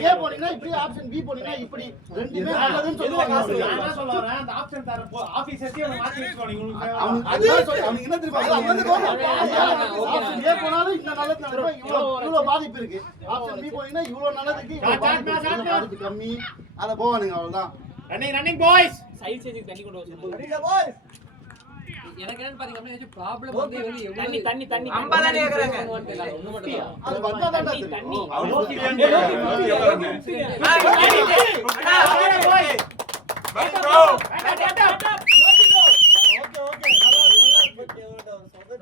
ஏ போனீங்கன்னா இப்படி ஆப்ஷன் பி போனீங்கன்னா இப்படி ரெண்டுமே நல்லதுன்னு சொல்லுவாங்க நான் என்ன சொல்ல வரேன் அந்த ஆப்ஷன் தர ஆபீசர்ஸே அவங்க மாத்தி வச்சுக்கோங்க உங்களுக்கு அவனுக்கு என்ன தெரியுமா ஆப்ஷன் ஏ போனாலும் இந்த நல்லது நடக்கும் இவ்வளவு பாதிப்பு இருக்கு ஆப்ஷன் பி போனீங்கன்னா இவ்வளவு நல்லதுக்கு இவ்வளவு பாதிப்பு கம்மி அத போவானுங்க அவ்வளவுதான் ரன்னிங் பாய்ஸ் சைடு சேஞ்சிங் தண்ணி கொண்டு வர எனக்கு என்னன்னு பாத்தீங்கன்னா ஏதாச்சும் ப்ராப்ளம் வந்து எவ்வளவு தண்ணி 50 தானே கேக்குறாங்க. ஒண்ணு மட்டும் தான் அது வந்தாதான் தெரியும் தண்ணி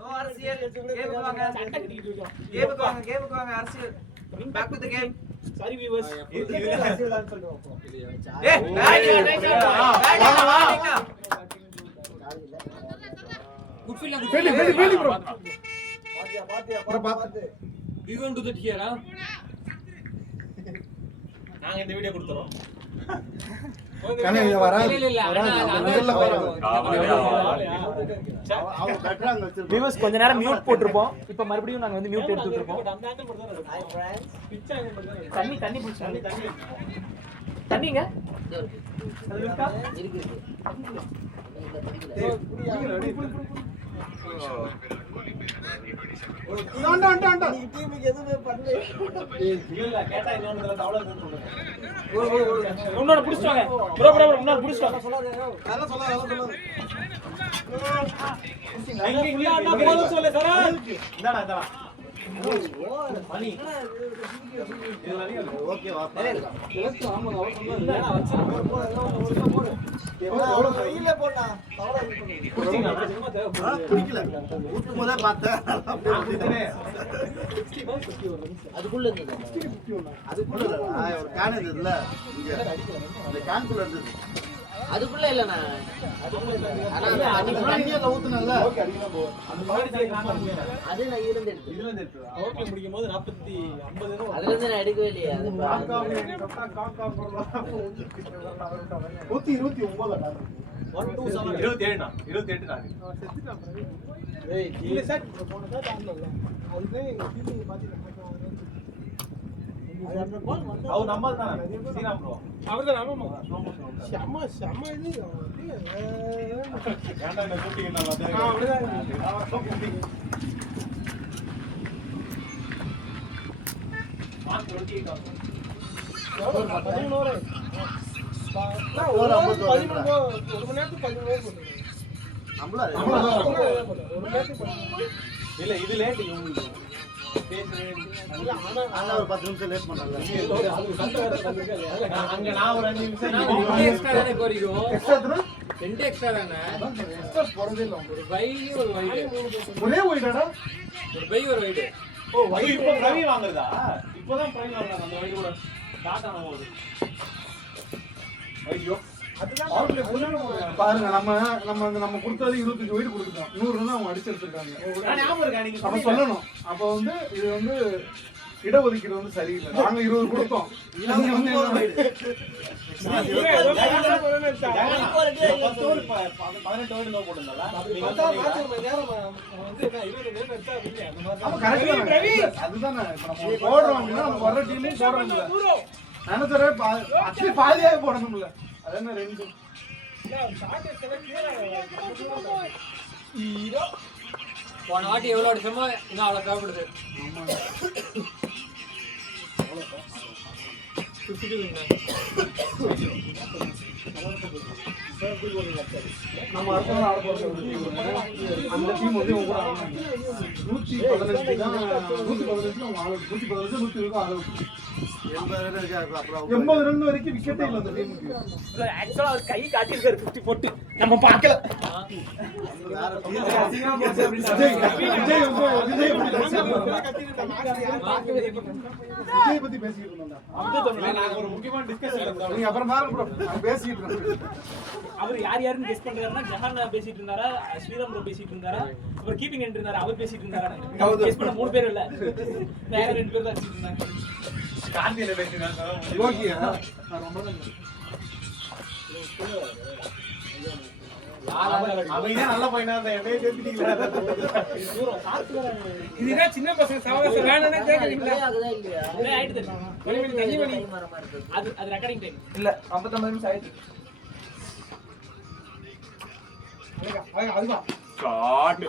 நோ அரசியல் கேமுக்கு வாங்க கேமுக்கு வாங்க அரசியல் back to the game sorry viewers good feel வெளி bro we going to the here நாங்க இந்த வீடியோ கொடுத்துறோம் கண்ணே இங்க வரா இல்ல அவங்க கட்டுறாங்க வச்சிருப்பாங்க வியூவர்ஸ் கொஞ்ச நேரம் மியூட் போட்டுருப்போம் இப்போ மறுபடியும் நாங்க வந்து மியூட் எடுத்துட்டு இருக்கோம் தண்ணி பிடிச்சாங்க தண்ணிங்க இல்ல கேட்டா இன்னொன்னு தவளை சொல்லுங்க இன்னொரு பிடிச்சிட்டாங்க ப்ரோ இன்னொரு பிடிச்சிட்டாங்க இந்தாடா மணி ஓகேவா பிடிக்கல ஊத்தும் போதே பார்த்தேன் அதுக்குள்ள ஒரு கேன் இருந்ததுல இங்க அந்த கேன்குள்ள இருந்தது அதுக்குள்ள இல்லண்ணா தண்ணியில ஊத்துனல அந்த மாதிரி அது நான் இருந்து எடுத்து இதுல இருந்து எடுத்துடா ஓகே முடிக்கும் போது 40-50 அதுல இருந்து நான் எடுக்கவே இல்லையே அது ஊத்தி 29 27 நான் இல்ல சார் போனதா தாண்டல அதுவே டிவி பாத்து அவ நம்ம தான் சீனா ப்ரோ அவர்தான் ஆமா செம்ம இது ஏன்டா என்ன கூட்டிங்க நான் வந்து இல்ல இது லேட் ஒரு 10 நிமிஷம் லேட் பண்ணல அங்க நான் ஒரு 5 நிமிஷம் எக்ஸ்ட்ரா தானே கோரிக்கும் ரெண்டு எக்ஸ்ட்ரா தானே ஒரு பை ஒரு வைட் ஒரே ஒயிடா ஒரு பை ஒரு வைட் இப்போ ரவி வாங்குறதா இப்போதான் பிரைம் வாங்குறாங்க அந்த வழி கூட டாடா போகுது ஐயோ பாருங்க நம்ம கொடுத்தது 25 ஒயிட் கொடுத்துட்டோம் 100 ரூபா அவங்க அடிச்சு எடுத்துட்டாங்க ஞாபகம் இருக்கா நீங்க அப்ப சொல்லணும் அப்ப வந்து இது வந்து இடஒதுக்கீடு வந்து சரியில்லை நாங்க 20 கொடுத்தோம் நீங்க வந்து 18 வருடம் நோ போட்டுங்களா அதுதானே நம்ம போடுறோம் அப்படின்னா நம்ம வர்ற டீமே போடுறோம்ல நினைச்சரே பாதியாக போடணும்ல அதென்ன ரெண்டு போன வாட்டி எவ்வளோ அடிச்சோமோ இன்னும் அவ்வளோ தேவைப்படுது நம்ம அடுத்த நாள் ஆட போறோம் அந்த டீம் வந்து இவங்க கூட ஆடுனாங்க 115 தான் 115 அவங்க ஆளு 115 120 ஆளு 80 ரன் வரைக்கும் விக்கெட்டே இல்ல அந்த டீமுக்கு ஆக்சுவலா அவர் கை காட்டியிருக்காரு 50 போட்டு நம்ம பார்க்கல விஜய் பத்தி பேசிட்டு இருந்தாங்க நாங்க ஒரு முக்கியமான டிஸ்கஷன் நீங்க அப்புறம் பாருங்க ப்ரோ நான் பேசிட்டு இருக்கேன் அவர் யார் யாருன்னு கெஸ் பண்றாருன்னா ஜஹான் பேசிட்டு இருந்தாரா ஸ்ரீராம் ப்ரோ பேசிட்டு இருந்தாரா அப்புறம் கீப்பிங் நின்று இருந்தாரா அவர் பேசிட்டு இருந்தாரா கெஸ் பண்ண 3 பேர் இல்ல வேற 2 பேர் தான் பேசிட்டு இருந்தாங்க காந்தியில பேசினாங்க ஓகே நான் ரொம்ப அவங்க நல்ல பையனா இருந்தா என்னையே சேர்த்துட்டீங்களா இதுதான் சின்ன பசங்க சவாசம் வேணும்னா கேக்குறீங்களா அதுதான் இல்லையா இல்ல ஆயிடுது தண்ணி வலி அது ரெக்கார்டிங் டைம் இல்ல 59 நிமிஷம் ஆயிடுச்சு அதுதான் ஷாட்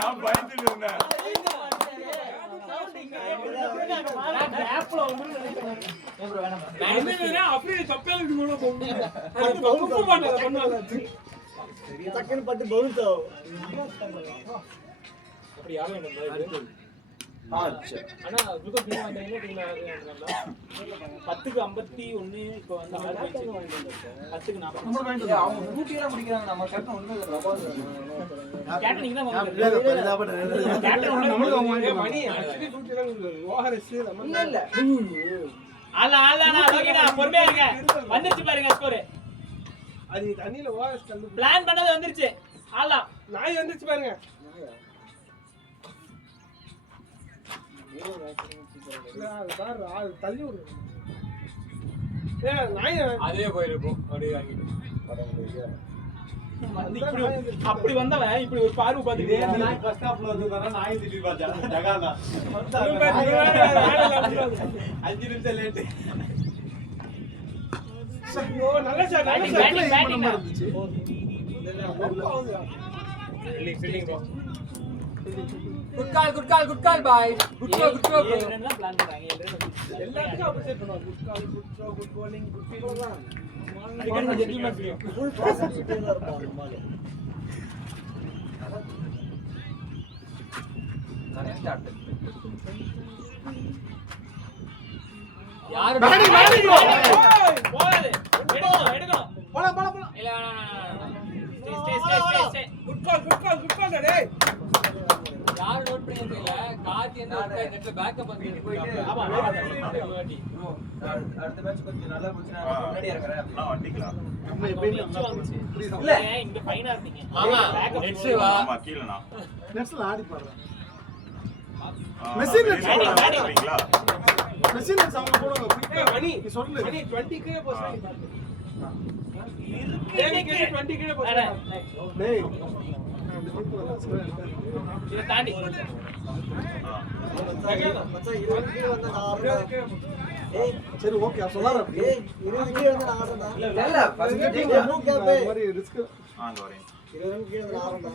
நான் பயந்துட்டு இருந்தேன் டக்குன்னு பட்டு பவுன்ஸ் ஆகும் அப்படி யாரும் என்ன ஆனா குளுக்கோஸ் நீங்க வந்தீங்க டீம்ல 10க்கு 51 இப்போ வந்து 10க்கு 40 அவங்க ஊட்டி எல்லாம் முடிக்கிறாங்க நம்ம கேப்டன் ஒண்ணுமே இல்ல கேப்டன் நீங்க தான் மணி ஓஹரஸ் இல்ல இல்ல ஆளா ஓகேடா பொறுமையா இருங்க வந்துருச்சு பாருங்க ஸ்கோர் அது தண்ணியில ஓஎஸ் கல்லு பிளான் பண்ணது வந்துருச்சு ஆளா நாய் வந்துருச்சு பாருங்க தள்ளி விடு நாய் அதே போயிருக்கும் அப்படியே வாங்கிட்டு அப்படி வந்தவன் இப்படி ஒரு பார்வை பார்த்துட்டு நாய் ஃபர்ஸ்ட் ஹாஃப்ல வந்ததால நாய் திட்டி பாத்தா ஜகானா 5 நிமிஷம் லேட் ஐயோ நல்ல ஷாட் பேட்டிங் இருந்துச்சு good call bye good throw என்னென்ன பிளான் பண்றாங்க எல்லாத்துக்கும் அப்ரிஷியேட் பண்ணுவாங்க good call good throw good bowling good fielding அடிக்கடி ஜென்டில்மேன் ஃப்ரீ ஃபுல் பாசிட்டிவ்ல இருப்பான் நம்மால நானே ஸ்டார்ட் யாரு போகாது எடுக்கணும் போலாம் இல்ல ஸ்டே குட் கால் டேய் யாரு நோட் பண்ணிருக்கீங்க கார்த்தி என்ன நெட்ல பேக்கப் பண்ணிட்டு போயிட்டு ஆமா அடுத்த மேட்ச் கொஞ்சம் நல்லா போச்சுனா முன்னாடி இருக்கறேன் நான் வண்டிக்கலாம் நம்ம எப்பயுமே இல்ல இங்க ஃபைனா இருந்தீங்க ஆமா நெட்ஸ் வா ஆமா கீழனா நெட்ஸ்ல ஆடி பாடுறேன் மெஷின் batting. வரீங்களா மெஷின் நெட்ஸ் அவங்க போடுவாங்க மணி நீ சொல்லு மணி 20k போஸ்ட் இருக்கு 20k போஸ்ட் டேய் இத தாண்டி சரி ஓகே சொல்லாத அப்படி இல்ல ஃபர்ஸ்ட் டீம் மாதிரி ரிஸ்க் அங்க வரேன்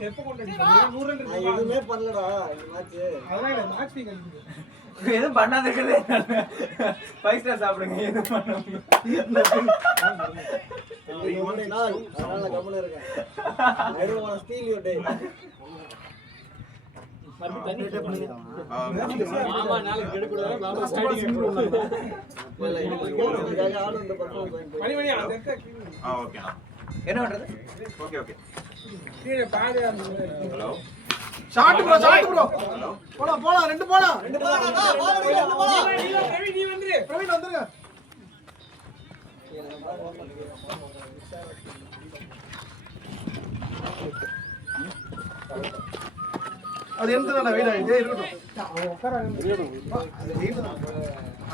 எப்ப கொண்டு 100 ரன் எதுமே பண்ணலடா இந்த மேட்ச் அதனால மேட்ச் நீங்க எதுவும் பண்ணாதீங்களே 5 ஸ்டார் சாப்பிடுங்க எதுவும் பண்ணாதீங்க அதனால கம்முனு இருக்கேன் I don't want to steal your day மாமா நாளைக்கு கெடுக்கூடாது மாமா ஸ்டார்டிங் மணி மணி அந்த ஓகே என்ன பண்றது ஓகே ஓகே கீழே பாடு ஹலோ ஷாட் ப்ரோ போலாம் ரெண்டு போலாம் நீ வந்துரு பிரவீன் வந்துருங்க அது எந்தடா வெயிட் ஆயிட்டே இருக்கட்டும் அவன் உட்காராங்க அது வெயிட் தான்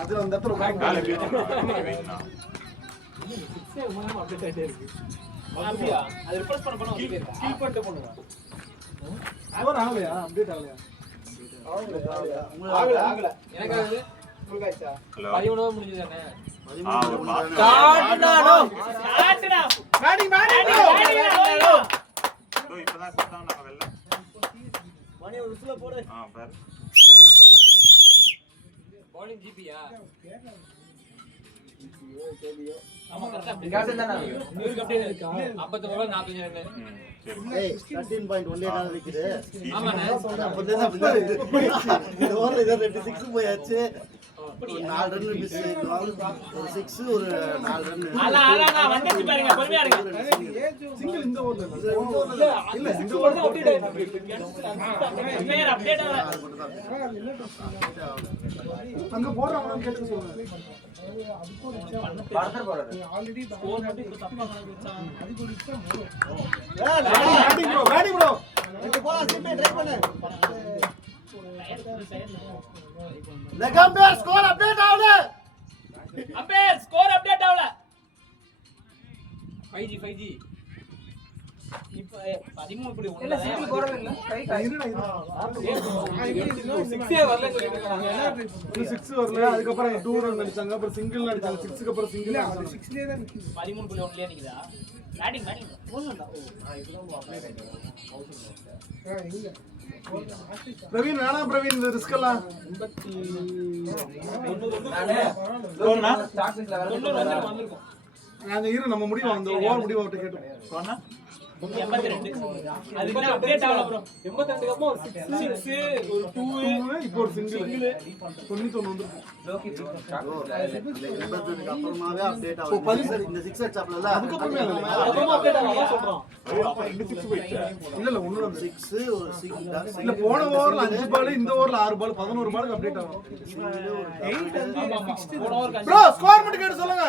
அது அந்த இடத்துல காலை உட்கார்ந்து பேசினா அப்டேட் ஆயிட்டே இருக்கு அப்படியே அது ரிஃப்ரெஷ் பண்ண கீழ் பண்ணிட்டு பண்ணுங்க அவர் ஆகலையா அப்டேட் ஆகலையா ஆகல எனக்கு அது ஹலோ 11 முடிஞ்சதானே ஒரு பாஸ் ஸ்டார்ட்டா பேட்டிங் இதோ இப்பதான் சுத்தம் நம்ம வெல்ல மணி ஒரு விசில போடு பாரு bowling GP-யா ஆமா கரெக்ட்டா கேப்டன் தானே நியூஸ் அப்டேட் இருக்கா 59 45 ரன் சரி ஏய் 13.1 தான் இருக்குது ஆமாண்ணே அப்பதான் இந்த ஓவர்ல இத 26 போயாச்சு ஒரு 4 ரன் மிஸ் ஒரு 6 ஒரு 4 ரன் வந்துச்சு பாருங்க பொறுமையா இருங்க சிங்கிள் இந்த ஓவர்ல இல்ல இந்த ஓவர் தான் அப்டேட் ஆயிருக்கு பேர் அப்டேட் ஆகல அங்க போடுறவங்க கேட்டு சொல்லுங்க பர்தர் போறாரு ஆல்ரெடி ஸ்கோர் மட்டும் தப்பா கணக்குச்சான் அது குறிச்சா பேட்டிங் ப்ரோ இங்க போலாம் சிம்பே ட்ரை பண்ணு லெக் அம்பையர் ஸ்கோர் அப்டேட் ஆகுது அம்பேர் ஸ்கோர் அப்டேட் ஆகல 5G இப்ப 13 இப்படி இல்ல சிங்கிள் போறவே இல்ல கை கை சிக்ஸே வரல சொல்லிட்டு இருக்காங்க 6 வரல அதுக்கு அப்புறம் 2 ரன் அடிச்சாங்க அப்புறம் சிங்கிள் அடிச்சாங்க 6க்கு அப்புறம் சிங்கிள் 6லயே தான் 13.1லயே நிக்குதா பேட்டிங் போடலடா பிரவீன் வேணா பிரவீன் இந்த ரிஸ்க் எல்லாம் ஸ்டார்டிங்ல வர வந்திருக்கும் அந்த இரு நம்ம முடிவு அந்த ஓவர் முடிவு அவர்ட்ட கேட்டோம் சொன்னா 82 அது என்ன அப்டேட் ஆகல ப்ரோ 82க்கு அப்புறம் 6 ஒரு 2 இப்போ ஒரு சிங்கிள் 91 வந்துருக்கு லோகி எண்பதுக்கு அப்புறமாவே அப்டேட் ஆகுது சரி இந்த 6 அடிச்சாப்ல அதுக்கு அப்புறமே அதுக்கு அப்டேட் ஆகல சொல்றோம் அப்ப 2 6 போயிடுச்சு இல்ல இல்ல ஒண்ணு 6 ஒரு 6 இல்ல போன ஓவர்ல 5 பால் இந்த ஓவர்ல 6 பால் 11 பாலுக்கு அப்டேட் ஆகும் ப்ரோ ஸ்கோர் மட்டும் கேட்டு சொல்லுங்க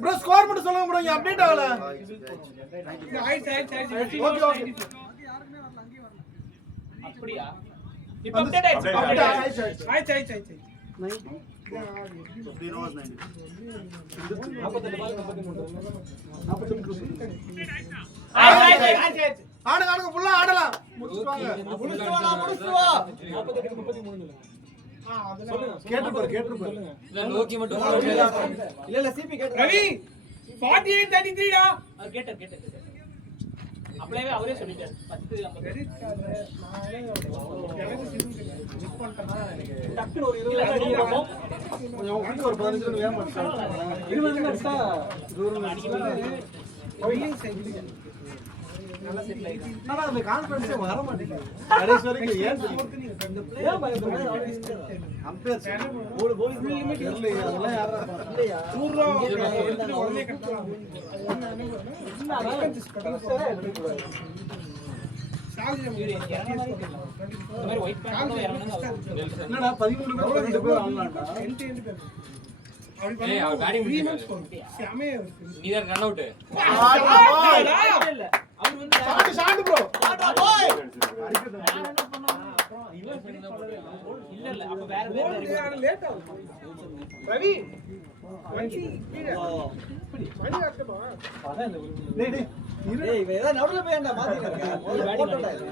ப்ரோ ஸ்கோர் மட்டும் சொல்லுங்க ப்ரோ இங்க அப்டேட் ஆகல ஓகே ஓகே அப்படியே இப்ப அப்டேட் ஆயிடுச்சு ஆயிடுச்சு 15 overs 90 ஆயிடுச்சு ஆடுங்க ஆடுங்க ஃபுல்லா ஆடலாம் முடிச்சுவாங்க கேட்டுப்பாரு லோகி மட்டும் இல்ல இல்ல சிபி கேட்டு ரவி 48-33 டா அவர் கேட்டார் அப்படியே அவரே சொல்லிட்டார் 10 டக்குனு ஒரு 20 அடி இருக்கும் கொஞ்சம் உங்களுக்கு ஒரு 15 ரன் வேணும் 20 ரன் அடிச்சா தூரம் நல்லா செட்டில் ஆயிடும் ஆனா அந்த கான்ஃபிடன்ஸே வர மாட்டேங்குது கடைசி வரைக்கும் ஏன் ஏன் பயப்படுறீங்க அம்பையர் ஒரு கோல் ஃபுல் லிமிட் இல்லையா அதெல்லாம் யாரா இல்லையா 100 ரூபா உடனே கட்டலாம் என்னடா 13 பேர் 12 பேர் ஆடலாம்டா ஏய் அவர் பேட்டிங் நீதான் ரன் அவுட் ஷாட் ப்ரோ இல்ல இல்ல அப்ப வேற வேற லேட் ஆகும் ரவி ஏய் இவன் ஏதா நடுவுல போய்டா மாத்திட்டு இருக்க போட்டடா இது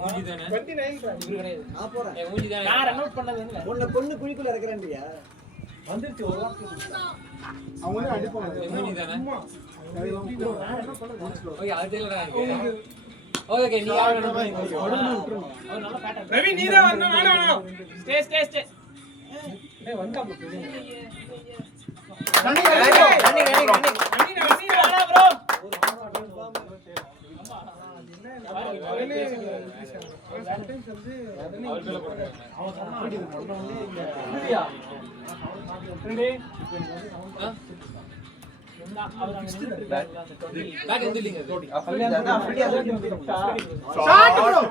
மூஞ்சி தானே 29 இவரு கிடையாது நான் போறேன் ஏய் மூஞ்சி தானே நான் ரன் அவுட் பண்ணது இல்ல உன்னை கொன்னு குழிக்குள்ள இறக்குறேன்டியா வந்துருச்சு ஒரு வாரத்துக்கு அவங்களே அடிப்பாங்க மூஞ்சி தானே ஓகே அது தெரியலடா எனக்கு ஓகே நீ யார் வேணும் அவர் நல்ல பேட்டர்ன் ரவி நீரா வரணும் வேணாம் ஸ்டே டேய் வந்தாப்ல ரன்னிங் ப்ரோ பேட் வந்து இல்லைங்க ஷாட் ப்ரோ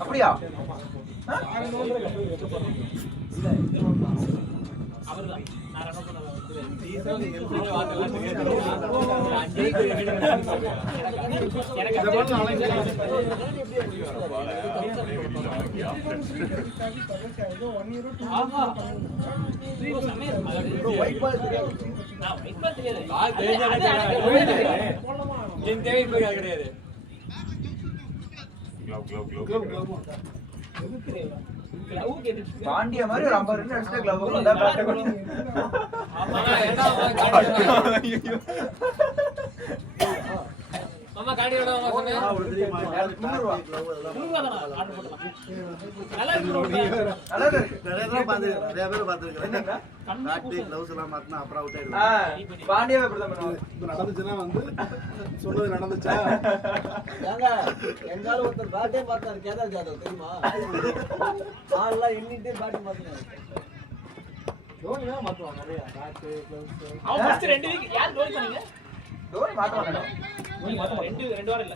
அப்படியா அவர்தான் நான் ரன் பண்ணது ஒயிட் பால் தெரியாது என் தேவை போய் கிடையாது பாண்டிய மாதிரி ஒரு 50 ரன் அடிச்சிட்டு கிளப் வந்தா பேட் பண்ணி ஆமா ஆமா காண்டியோட வாங்க சொன்னேன். ஒரு தெரியுமா? முந்நூறுவா. ஆர்டர் போடலாம். நல்லா இருக்கு bro. நல்லா இருக்கு. நிறைய பேர் பார்த்துருக்கேன். காட்டி gloves எல்லாம் மாத்தினா அப்புறம் அவுட் ஆயிடுவாங்க. பாண்டியாவே இப்படிதான் பண்ணுவாங்க. இப்ப நடந்துச்சுன்னா வந்து சொன்னது நடந்துச்சா? ஏங்க எங்கால ஒருத்தர் பேட்டே பார்த்தாரு கேதார் ஜாதவ் தெரியுமா? ஆள்லாம் எண்ணிட்டே பேட்டிங் பார்த்தாரு. தோனி தான் மாத்துவாங்க நிறைய பேட் க்ளவுஸ். அவன் ஃபர்ஸ்ட் 2 வீக் யார் தோனி சொன்னீங்க? டோர் மாத்த மாட்டாங்க. தோனி மாத்த 2 வாரம் இல்ல.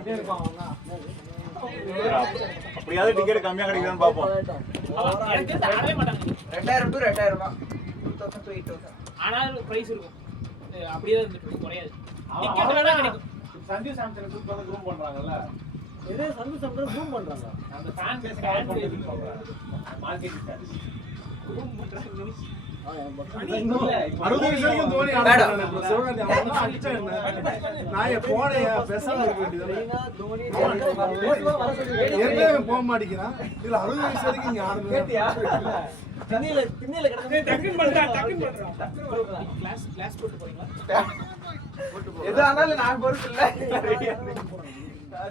இதே இருப்பான் அவங்க. அப்படியாவது டிக்கெட் கம்மியா கிடைக்குதான்னு பாப்போம். அவன் எனக்கு தெரிஞ்சு ஆடவே மாட்டாங்க. 2000 to 2000 தான். 2000 to 8000. ஆனாலும் பிரைஸ் இருக்கும். அப்படியே தான் இருந்துட்டு குறையாது. டிக்கெட் வேணா கிடைக்கும். சஞ்சு சாம்சன் குரூப் வந்து குரூப் பண்றாங்கல்ல. இதே சந்து சம்பளம் ஜூம் பண்றாங்க. அந்த ஃபேன் பேஸ் ஆட் பண்ணி சொல்றாங்க. Marketing strategy. 60 வயசு வரைக்கும் தோனி ஆடுறானே bro. சிவகாந்தி அவன் அடிச்சா என்ன? நான் போனேன் பேசாம இருக்க வேண்டியது. மெயினா தோனி ஏற்கனவே போக மாட்டேங்கிறான். இதுல 60 வயசு வரைக்கும் இங்க ஆடுறது. கேட்டியா? திண்ணையில கிடந்து டக்குன்னு பண்றான். கிளாஸ் போட்டு போறீங்களா? எது ஆனாலும் நான் பொறுப்பு இல்ல.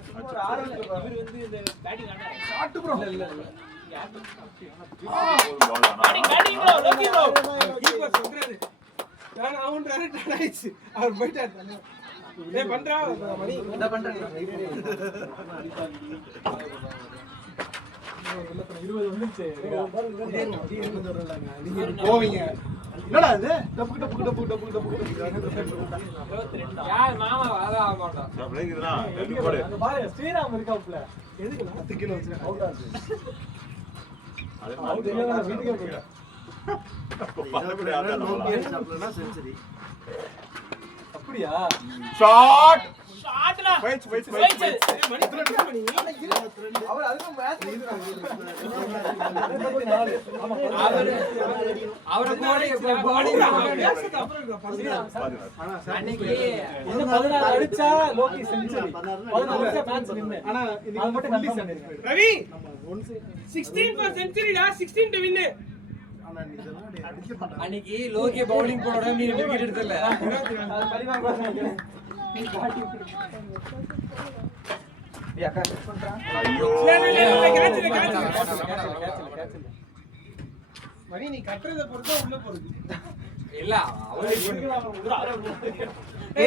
சும்மா ஒரு ஆர்வம் சொல்றாங்க. இவர் வந்து இந்த பேட்டிங் ஆடுறாரு. Shot bro. இல்ல. ஒரு ball தானா? பேட்டிங் ப்ரோ, லோக்கி ப்ரோ. கீப்பர் சொல்றாரு நான் அவன்றாரு டன் ஆயிடுச்சு அவர் போயிட்டாரு டேய் பண்றா மணி என்ன பண்றீங்க? 20 வந்துச்சு. நீங்க போவீங்க. என்னடா இது? டப்பு டப்பு டப்பு டப்பு டப்பு. 22. யார் மாமா வர ஆக மாட்டோம். அப்படியே இதுனா ரெண்டு கோடு. அங்க பாரு ஸ்ரீராம் இருக்காப்ல. எதுக்கு 10 கிலோ வச்சிருக்கேன். அவுட் ஆச்சு. அது அவுட் இல்ல வீட்டுக்கே போயிடா. செஞ்சுரி. அப்படியா? ஷாட். ஷாட்னா. Wait wait wait. மணி 22 மணி அவர் அதுக்கு மேட்ச் அவர கோடி கோடி அன்னைக்கு இந்த 16 அடிச்சா லோக்கி செஞ்சுரி. 16 அடிச்சா மேட்ச் வின். ஆனா அது இன்னைக்கு மட்டும் மட்டும் கன்ஃபார்ம் பண்ணிருக்கேன். ரவி நம்ம 16 for century டா 16 to win ஆனா நீ இதெல்லாம் அடிக்க மாட்டாங்க. அன்னைக்கு லோகி பவுலிங் போட நீ விக்கெட் எடுத்தல. அது பரிமா பாருங்க. ஏய் அக்கா செட் பண்றா. ஐயோ. catch மணி நீ கட்டறத பொறுத்து உள்ள போறது இல்ல அவரே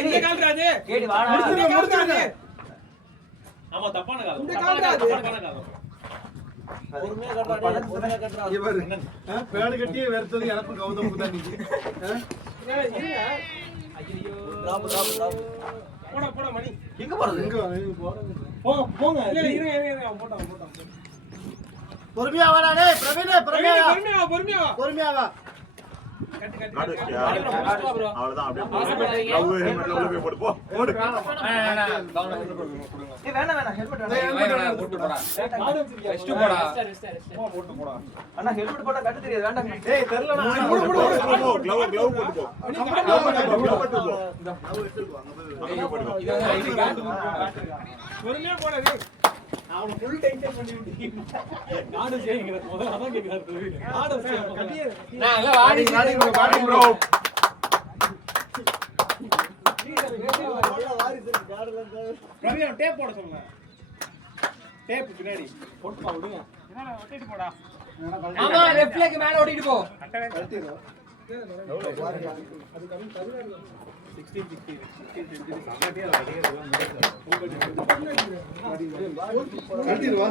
இந்த கால் ராஜே கேடி வாடா. முடிச்சிருங்க ஆமா தப்பான கால். இந்த கால் ராஜே தப்பான கால். பொறுமையா கட்டுறாரு பொறுமையா கட்டுறாரு. இவர் பேடு கட்டியே வெறுத்தது எனக்கு கௌதமுக்கு தான் நீங்க. இருங்க ஐயோ. Drop drop drop. போடா மணி எங்க போறது? எங்க போறது? போங்க. இல்ல இருங்க அவன் போட்டான் பொறுமையா வாடா டேய் பிரவீனே பொறுமையா வா. பொறுமையா வா பொறுமையா வா. கட்டு நாட் வச்சியா? ப்ரோ. அவ்வளவுதான் அப்படியே ஆசைப்படாதீங்க. லவ் ஹெல்மெட்ல உள்ள போய் போடு போ. போடு. ஏய் வேணாம் ஹெல்மெட் வேணாம். போட்டு போடா. கார்டு வச்சிருக்கியா? Rest போடா. ரெஸ்ட். போட்டு போடா. அண்ணா ஹெல்மெட் போட்டா கட்டு தெரியாது வேண்டாம். ஏய் தெரியலடா. க்ளவ் போட்டு போ. க்ளவ் போட்டு போ. நான் எடுத்துட்டு போ. அங்க போய் அங்க போட்டு போ. இது வந்து ஐடி கார்டு. பொறுமையா போடா டேய் அவன ஃபுல் டென்ஷன் பண்ணி விட்டீங்க. கார்டு சேங்கற முதல்ல அதான் கேக்குறாரு. கார்டு சேங்க கட்டியே. நான் எல்லாம் வாடி பாடி ப்ரோ. ரவி அவன் டேப் போட சொல்லுங்க டேப் பின்னாடி போட்டு விடுங்க. என்னடா ஒட்டிட்டு போடா ஆமா லெஃப்ட் லெக் மேல ஓடிட்டு போ. கட்டிரோ. அது கம்மி தருவாங்க 16 கட்டிடுவா.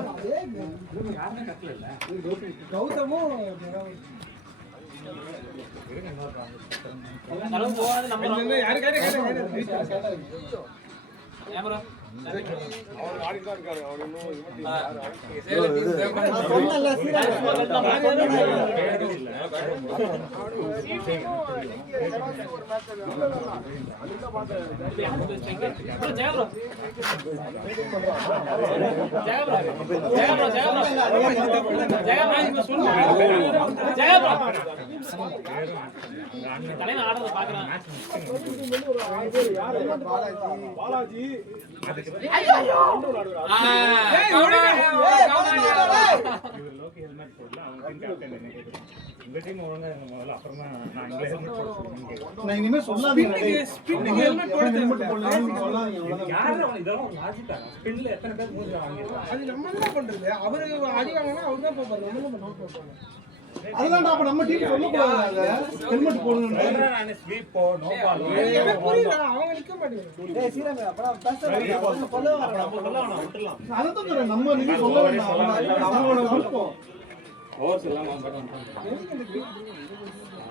கௌதமும் நலம் போகாத நம்ம யாரு கேட்ட கேமரா. அவர் ஆடிட்டு தான் இருக்காரு அவர் இன்னும் நான் சொன்னேன்ல தலைவன் ஆடுறத பாக்குறான். பாலாஜி ஐயோ ஓகே ஹெல்மெட் போடல அவங்க டீம் கேப்டன் என்ன கேக்குறாங்க உங்க டீம் ஒழுங்கா இருங்க முதல்ல அப்புறம் தான் நான் இங்க ஹெல்மெட் போடுறேன் நான் இனிமே சொல்லாதீங்க ஸ்பின்னுக்கு ஹெல்மெட் போட ஹெல்மெட் போடலாம் சொல்லாதீங்க அவ்வளவுதான். யாரும் இதெல்லாம் ஒரு லாஜிக்கா ஸ்பின்ல எத்தனை பேர் மூஞ்சி வாங்கிருக்காங்க அது நம்ம என்ன பண்றது அவரு அடி வாங்கினா அவர் தான் போவாரு நம்ம என்ன நோட் பண்ணுவாங்க அதுதான் அப்ப நம்ம டீம் சொல்லக்கூடாது ஹெல்மெட் போடுங்க. நான் ஸ்லீப் போ நோ பால் எனக்கு புரியல அவங்க நிக்க மாட்டேங்கிறாங்க ஏய் சீரங்க அப்பறம் பேச சொல்ல அதான் சொல்றேன் நம்ம நீங்க சொல்ல வேண்டாம் அவங்களோட விருப்பம். ஓவர் சொல்லாம மாட்டான்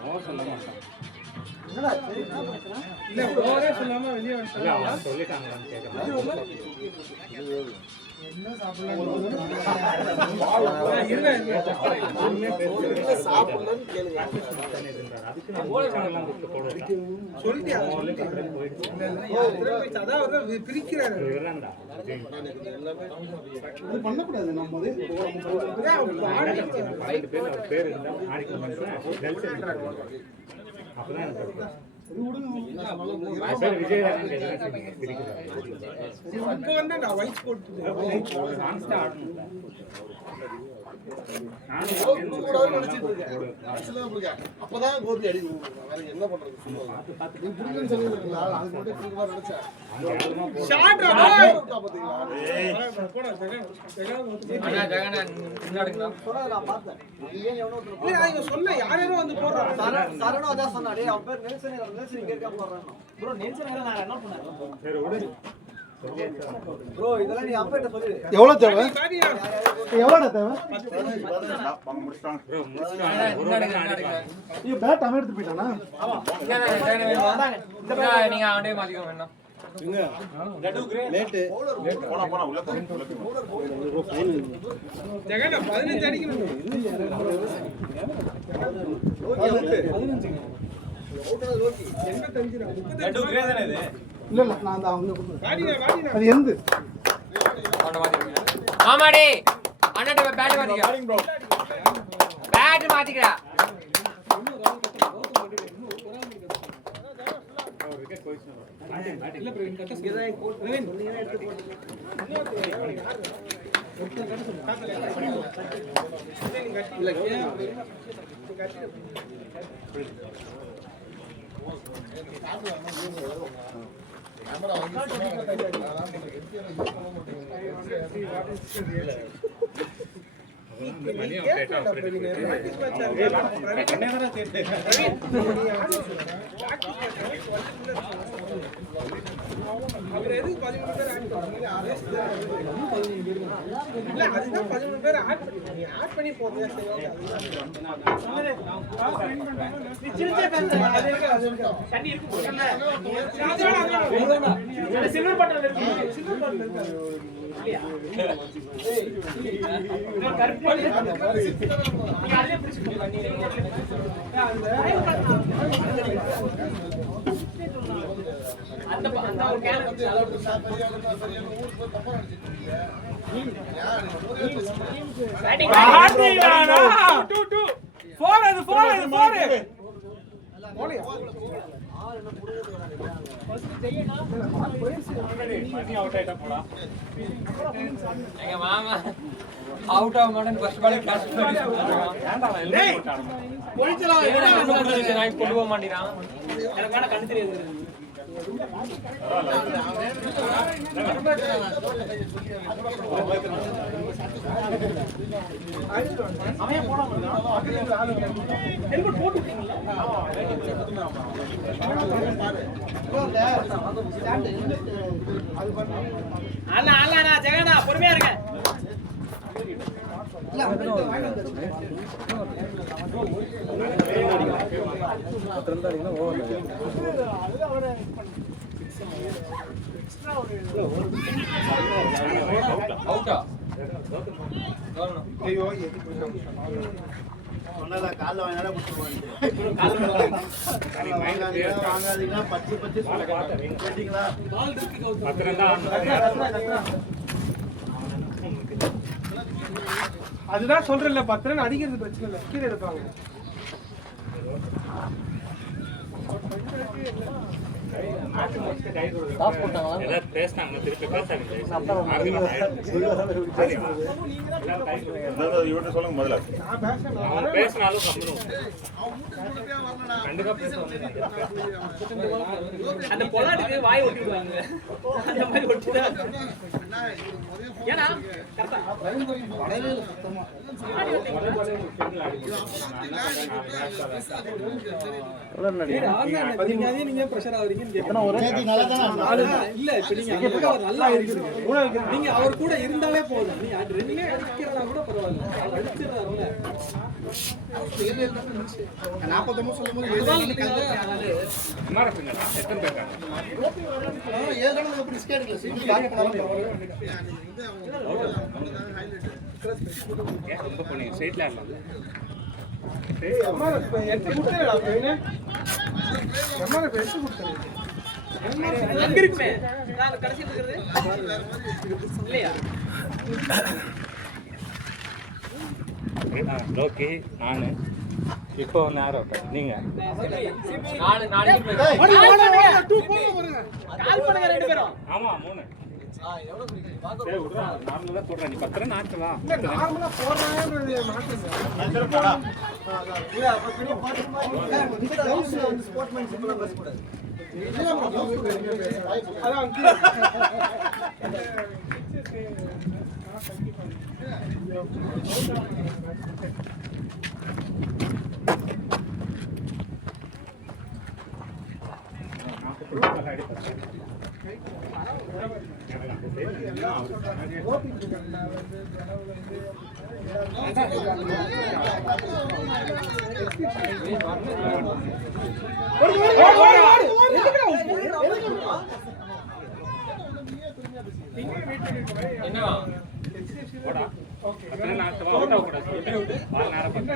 ஓவர் சொல்ல மாட்டான் என்னடா சரி என்ன பிரச்சனை இல்ல ஓரே சொல்லாம வெளிய இல்ல வந்துட்டாங்க அவன் சொல்லிட்டாங்களான்னு கேக்குறேன் என்ன சாப்பிடலாம் சாப்பிடலாம்னு கேளுங்க அதுக்கு நான் ஓவர் எல்லாம் கொடுத்து போடுறேன் சொல்லிட்டியா அதான் அவர் பிரிக்கிறாரு இது பண்ணக்கூடாது நம்ம பைக் பேர் அவர் பேர் இருந்தா ஆடிக்கு அப்பதான் எனக்கு விஜய் இப்போ வந்து நான் வைஸ் போட்டு அப்பதான் கோபி அடி வேற என்ன பண்றது நீ புரியுதுன்னு சொல்லிருக்கீங்களா அது மட்டும் புரியுமா நினைச்சேன் ஷாட் அண்ணா ஜெகன் முன்னாடிங்களா சொன்னா நான் பார்த்தேன் ஏன் எவனோ ஒருத்தன் இல்ல இங்க சொன்ன யாரோ வந்து போறாங்க சரணோ அதான் சொன்னா டேய் அவன் பேர் நெல்சன் இங்க இருக்கா போறான் ப்ரோ நெல்சன் வேற நான் என்ன பண்ணேன் சரி விடு ப்ரோ இதெல்லாம் நீ அப்பா கிட்ட சொல்லு எவ்வளவு தேவை பாடியா எவ்வளவு தேவை ஐயோ பேட் அவன் எடுத்து போயிட்டானா நீங்க அவனே மாத்திக்க வேண்டாம் போனா உள்ள ஜெகன் 15 அடிக்கணும் இல்ல இல்ல நான் அவங்க பாடியா அது எந்த அவன மாத்திக்க ஆமாடி அண்ணாட்ட பேட் மாத்திக்க பேட் மாத்திக்கடா இல்ல பிரவீன் கட்ட பிரவீன் அவர் எதுக்கு 13 பேர் ஆட் பண்ணீங்க இல்ல அதுதான் 13 பேர் ஆட் பண்ணீங்க நீ ஆட் பண்ணி போறியா சரி ஓகே நீ சிரிச்சே பேசுற அது தண்ணி இருக்கு போறல சில்வர் பட்டன்ல இருக்கு சில்வர் பட்டன்ல இருக்கு இல்லையா ஏய் கரெக்ட் பண்ணி நீ அதே பிடிச்சு பண்ணி அந்த அந்த ஒரு கேன் பாத்தீங்களானா 2 4 அது 4 போலியா எங்க மாமா அவுட் ஆஃப் மாடன் ஃபர்ஸ்ட் பால் கிளாஸ் பண்ணி டேய் போயிச்சலா சொல்றான் நான் கொண்டு போக மாட்டேறான் எனக்கு வேணா கண்ணு தெரியாது அவன் போனா ஹெல்மெட் போட்டு விட்டீங்களா அண்ணா அண்ணா ஜெகனா பொறுமையா இருங்க அவுட்டா ஐயோ சொன்னல கால்ல வாங்கினா குடுத்துருவாங்க வாங்காதீங்கன்னா பச்சை பச்சை கேட்டீங்களா பால் இருக்கு அதுதான் சொல்றேன்ல 10 ரன் அடிக்கிறது பிரச்சனை இல்ல கீழே எடுப்பாங்க எல்லாரும் பேசினாங்க திருப்பி பேசாதீங்க இவன்ட்ட சொல்லுங்க முதல்ல. அவங்க பேசினாலும் கண்டிப்பா பேசுவாங்க. அந்த பொலாட்டுக்கு வாய் ஒட்டிடுவாங்க அந்த மாதிரி ஒட்டிதான் ஏன்னா கரெக்டா நீங்க பிரஷர் ஆவறீங்கன்னு இல்ல இப்ப நீங்க நல்லா இருக்குது நீங்க அவர் கூட இருந்தாலே போதும் நீங்க அது ரெண்டுமே அடிக்கிறதா கூட பரவாயில்ல அவர் அடிச்சிடறாருல 49 சொல்லும்போது எத்தனை பேர் ஏற்கனவே அப்படி ஸ்கேட் சீட் ஸ்டார்ட் பண்ணாலும் ரொம்ப பண்ணீங்க ஸ்ட்ரெயிட்ல ஆடலாம். அம்மா எடுத்து கொடுத்தேடா பையனே அம்மா எடுத்து கொடுத்தேன் அங்க இருக்குமே நான் கடைசி இருக்கிறது இல்லையா லோக்கி நானு இப்போ யாரும் நீங்க நாலு கால் பண்ணுங்க ரெண்டு பேரும் ஆமா 3 சரி விடுறா நார்மலா போடுறேன் நீ 10 நாட்களா நார்மலா போறானே மாட்டேன் ஸ்போர்ட்மேன்ஷிப்ல பேச கூடாது. என்னவா போடா அப்புறம் நான் அவுட் ஆக கூடாது பால் நேரா பண்ணு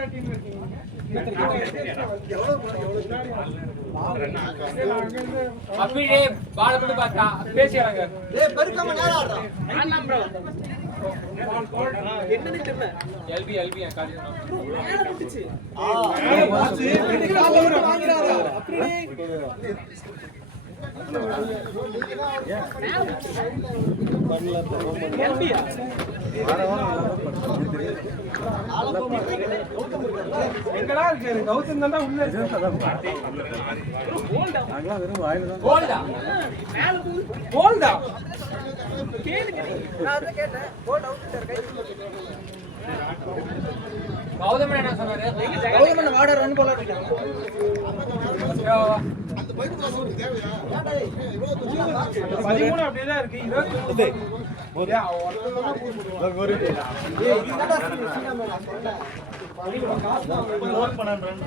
அப்படியே பால மட்டும் பார்த்தா பேசிறாங்க டேய் பெருக்கமா நேரா ஆடுறா. நான் ப்ரோ என்னன்னு தெரியல எல்பி காரியனா மேல விட்டுச்சு பாத்து கால்ல வாங்குறாரா அப்படியே எல்பியா எங்கடா இருக்கு கௌதம் தான்டா உள்ள கோல்டா மேல கோல்டா கேளுங்க நான் அத கேட்டேன். கோல் அவுட் கை. கௌதமன் என்ன சொன்னாரு கௌதமன் வாட ரன் போல இருக்காங்க. அந்த பைக் பாஸ் தேவையா? 13 அப்படியே தான் இருக்கு 20 ஒரே ஒரு நோட் பண்ணன்றேன்.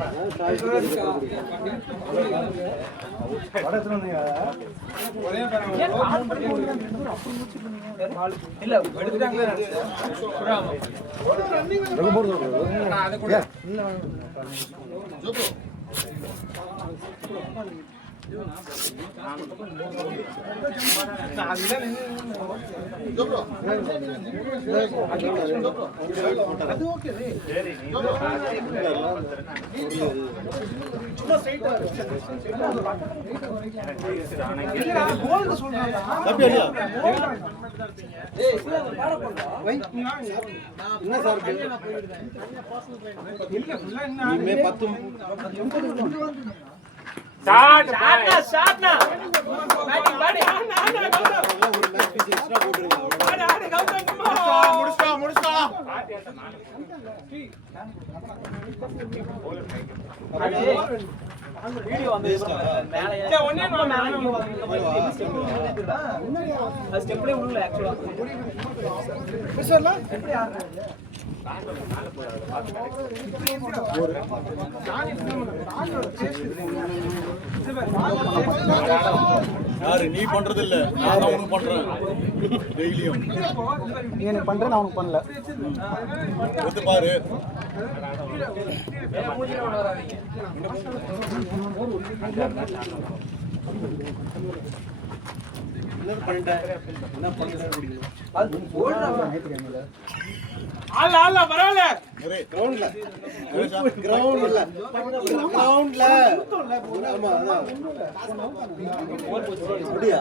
இல்ல எடுத்துட்டாங்களே நான் அத கூட ஜோபோ ஜோபோ அது ஓகே சரி நீ சும்மா ஸ்ட்ரைட்டா இல்லடா கோல்ட் சொல்றாங்க தப்பியா ஏய் சீக்கிரம் பாட போடா. என்ன சார் இல்ல ஃபுல்லா என்ன மே 10 ஷாட்னா பேட்டிங் பாடி ஒரு மேட்ச் பீஸ் எக்ஸ்ட்ரா போட்டுருங்க. ஆடு கௌதம் முடிச்சிட்டா வீடியோ வந்து மேல ஒண்ணே அது ஸ்டெப்லே உள்ள एक्चुअली பேசலாம் யாரு நீ பண்றது இல்ல நான் தான் உனக்கு பண்றேன் டெய்லியும் நீ எனக்கு பண்ற நான் உனக்கு பண்ணல வந்து பாரு அல்ல பரவாயில்ல கிரவுண்ட்ல ஆமா அதான் அப்படியா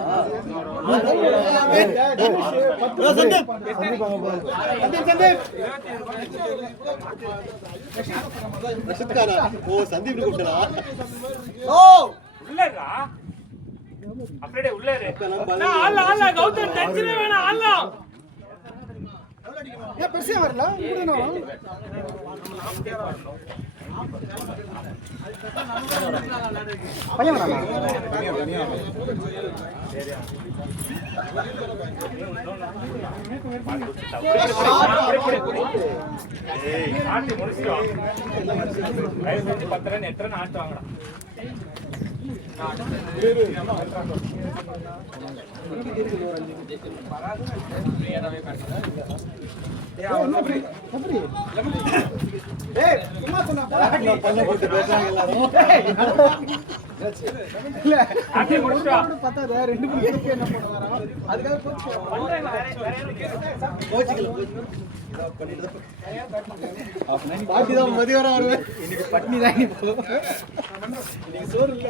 சந்தீப் கூப்பிட்டா உள்ளடா அப்படியே உள்ள இரு ஆல்ல கௌதம் டென்ஷனே வேணாம் ஆல்ல ஏன் பெருசா வரல பையன் வரா ஆட்டி முடிச்சிட்டோம் 10 ரன் 8 ரன் ஆட்டு வாங்கடா பட்னி தான் சோறு இல்ல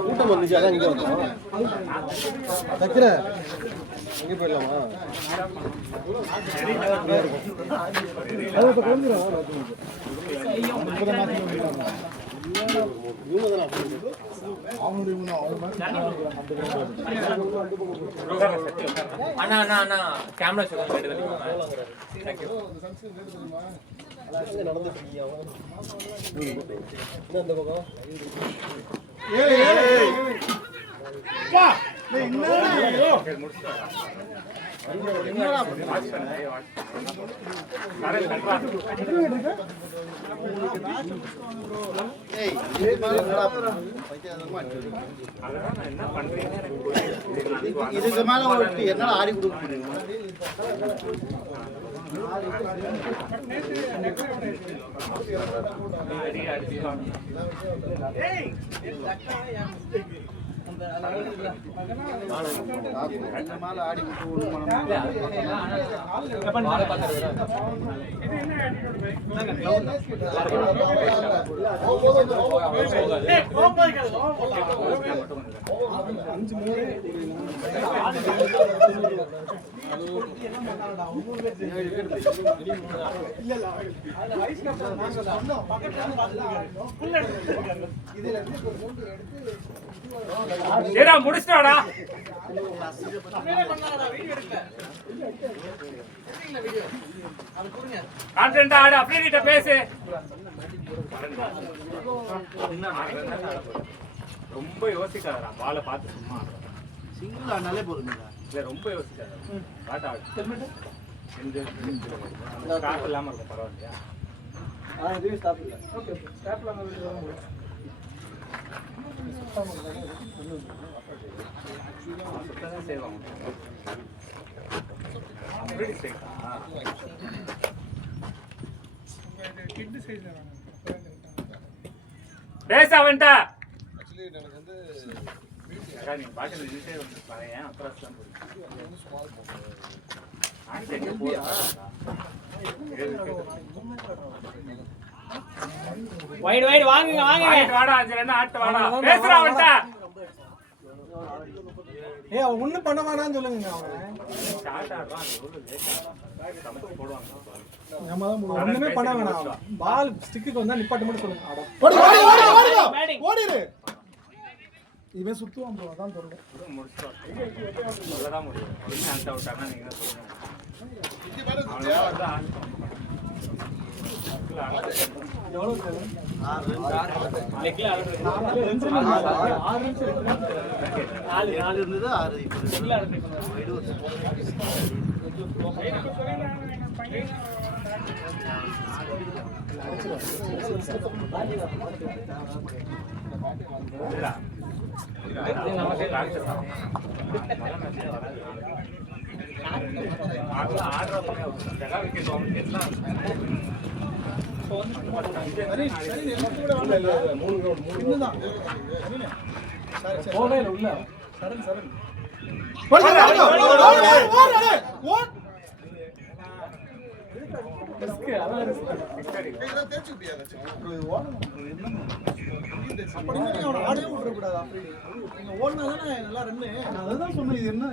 கூட்டம் வந்துச்சு அதான் இங்க வந்தோம் சக்கரை இங்க போயிடலாமா அண்ணா அண்ணா அண்ணா கேமரா ஷூட் இதுக்கு மேல என்ன ஆடி கொடுக்க முடியும் ஆடி முடிச்சிட்டாடா கான்டென்ட் ஆடு அப்படியே பேசு ரொம்ப யோசிக்காதடா பாலை பார்த்து சும்மா சிங்கிள் ஆனாலே போதுங்க இல்ல ரொம்ப யோசிக்காத பாட்டு ஆடு காசு இல்லாம இருக்கும் பரவாயில்லையா செய்வாங்க பேச அவன்ட்ட நீங்க பாட்டு ஏன் அப்புறம் வைட் வைட் வாங்குங்க வாங்குங்க வாடா 5 ரன் ஆட்டு வாடா பேசுறா அவன்ட்ட ஏய் அவன் ஒண்ணு பண்ண வேணாம்னு சொல்லுங்க அவன் ஸ்டார்ட் ஆடுறான் எவ்வளவு லேட்டா சமைச்சு போடுவாங்க நம்ம தான் ஒண்ணுமே பண்ண வேணாம் பால் ஸ்டிக்குக்கு வந்தா நிப்பாட்ட மட்டும் சொல்லுங்க ஓடிரு இவன் சுத்துவான் ப்ரோ, அதான் தெரியல. முடிச்சிட்டோம். சொல்லதான் முடியும். ஒழுங்கா அந்த அவுட்டானா நீங்க தான் சொல்லுங்க. எவ்வளவு சார்? 6 லெக்ல ஆர்டர் இருக்கு. 4 நிமிஷம் இருக்கு. 4 இருந்தது 6 இப்போ லெக்ல ஆர்டர் இருக்கு. நமக்கு ராட்சசம் ஆர்டர் பண்ணி எல்லாம் போவே இல்ல உள்ள. சரண் சரண். ஆடவே விட்டுறக்கூடாது. அப்படி நீங்க ஓடினா தானே நல்லா ரன்னு. அதான் சொன்னேன். இது என்ன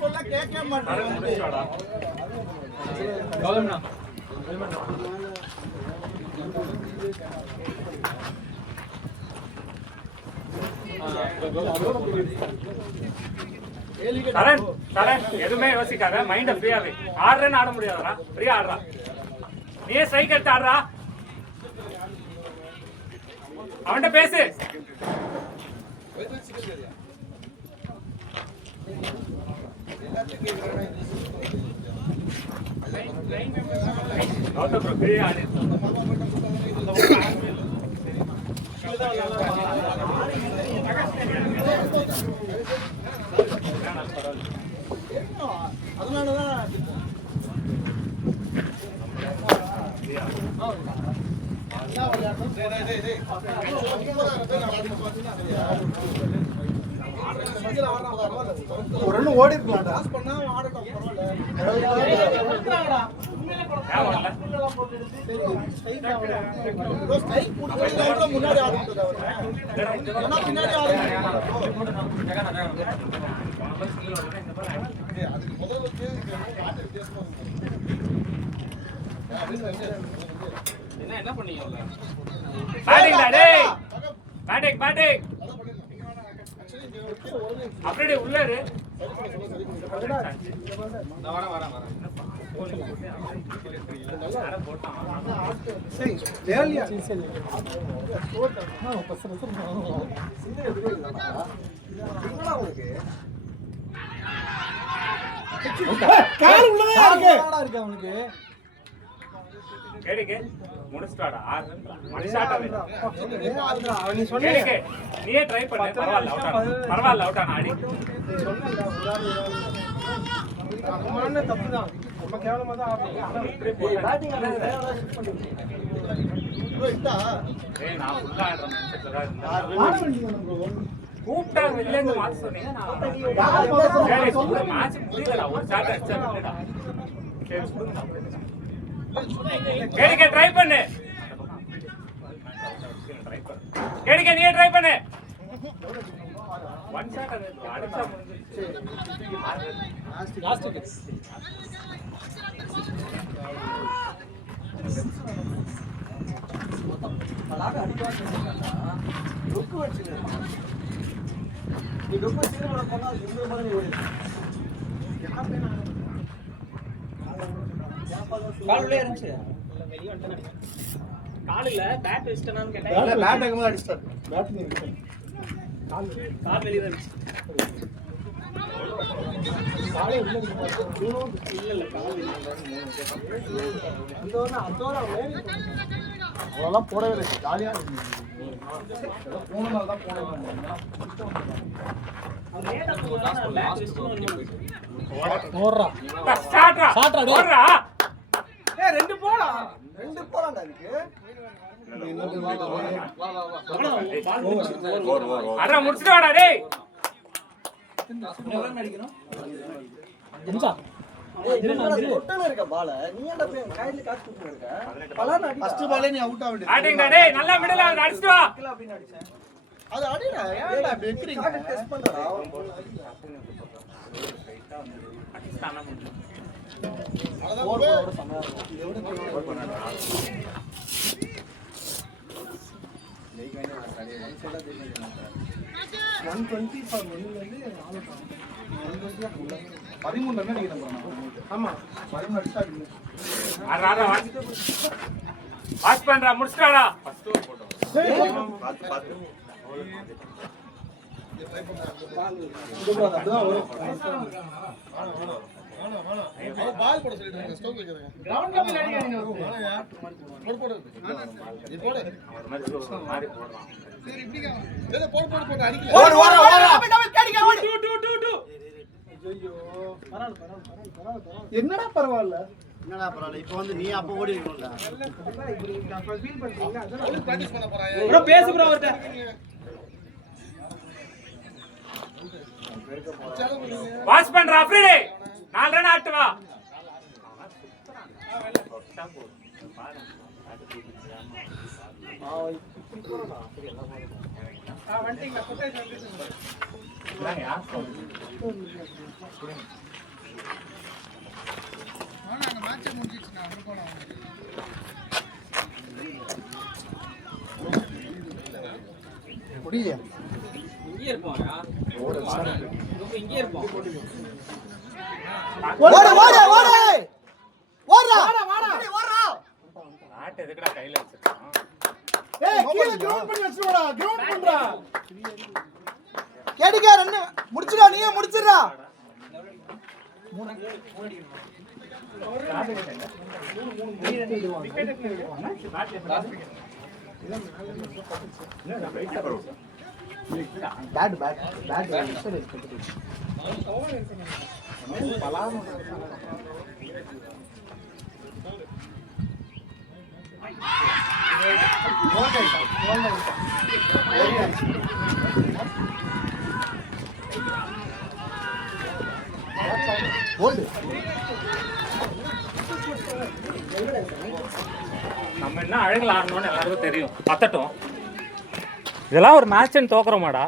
சொல்ல கேட்க மாட்டேன். சரண் சரண் எதுவுமே யோசிக்காத, மைண்ட ஃப்ரீயாவே ஆடுறேன்னு ஆட முடியாதா? ஃப்ரீயா ஆடுறா, நீயே ஸ்ட்ரைக் எடுத்து ஆடுறா, அவன்கிட்ட பேசு. ஃப்ரீயா ஆடு. அதனாலதான் ஒரு ரன் ஓடி இருக்கலாம். பாஸ் பண்ணா ஆடட்டும், பரவாயில்ல. முன்னாடி ஆடுறது பின்னாடி அதுக்கு முதல்ல என்ன பண்ணீங்க? பேட்டிங் டேய், பேட்டிங் பேட்டிங் அப்படியே உள்ள இரு. நான் வரேன். சரி ஏர்லியா கால் உள்ளதா இருக்கு அவனுக்கு. கேடிகே முடிச்சிட்டாடா. 6 மணிஷாட்டா நீ சொன்னே கேடிகே நீயே ட்ரை பண்ணு. பரவாயில்ல அவுட் ஆனா ஆடி. நம்ம தப்புதான், நம்ம கேவலமா தான் ஆடுறோம். ஏய் நான் ஃபுல்லா ஆடுறேன் மைண்ட்ல தான் இருந்தேன். கூப்டா வெளில இருந்து மாத்த சொன்னீங்க. நான் மேட்ச் முடியலடா, ஒரு ஷாட் அடிச்சா இல்லடா. சரி சுடுங்க. கேடிகே ட்ரை பண்ணு. கேடிகே நீயே ட்ரை பண்ணு. ஒன் ஷாட் அடிச்சா முடிஞ்சிருச்சு. Last wickets. பலாக அடிவாங்க லுக் வச்சிருக்கா. நீ லுக் வச்சிருந்தா பண்ணா இந்த மாதிரி ஓடுது. கால் உள்ளே இருந்துச்சு. வெளிய வந்துட்டேன். கால் இல்ல, பேட் வெஸ்டனான்னு கேட்டேன். பேட் எங்கமா அடிச்சார். பேட் நீ கால் வெளிய தான் இருந்துச்சு. காலே உள்ள இருக்கு. இல்ல கால் வெளிய அதெல்லாம் போடவே இல்லை. ஜாலியா இருக்கு. போனனால தான் போனேன். ஓடுறா ஸ்டார்ட்ரா ஸ்டார்ட்ரா டேய். ஓடுறா. ஏய் 2 போடா. 2 போறான்டா இதுக்கு. அட முடிச்சிட்டு வாடா டேய். எவ்வளவு அடிக்கணும்? ஏய் இது ஒட்டல இருக்க பால. நீ ஏன்டா கையில காசு கொடுத்து இருக்க? பலான அடி. ஃபர்ஸ்ட் பாலே நீ அவுட் ஆ வேண்டியது. ஆட்டிங்கடா டேய், நல்லா மிடில் அடிச்சிட்டு வா. அப்படி அடிச்சேன். அது அடிடா. ஏன்டா பெக்கறீங்க? டெஸ்ட் பண்றா. வாட்ச் பண்றா முடிச்சிட்டாடா பால் போட சொல்லிட்டு ஸ்டோக் வைக்கிறேன் கிரவுண்ட் கப்பில் அடிக்காதீங்க போடு இது போடு மாறி போடுறான் சரி இப்படி ஏதோ போடு அடிக்கல ஓடு ஓடு ஓடு என்னடா பரவாயில்ல என்னடா பரவாயில்ல இப்போ வந்து நீ அப்போ ஓடி இருக்கணும்டா பிராக்டிஸ் பண்ண போறாயா ப்ரோ பேசு ப்ரோ அவர்ட்ட வாட்ச் பண்றா ஃப்ரீடே 4 ரன் ஆட்டு வா வந்துட்டீங்களா ஃபுட்டேஜ் வந்துட்டு அங்க மேட்ச் முடிஞ்சிச்சு நான் இருக்கோம் முடியலையா இங்கே இருப்போம்யா இங்கே இருப்போம் ஓடு ஓடு ஓடு ஓடுடா நாட்டு எதுக்குடா கையில வச்சிருக்கான் ஏய் கீழ கிரவுண்ட் பண்ணி வச்சுடா கிரவுண்ட் பண்றா கேடிகா ரன் முடிச்சுடா நீயே முடிச்சிடுடா பேட் நம்ம என்ன அழகுல ஆடணும்னு எல்லாருக்கும் தெரியும் பத்தட்டும் இதெல்லாம் ஒரு மேட்ச்னு தோக்குறோமாடா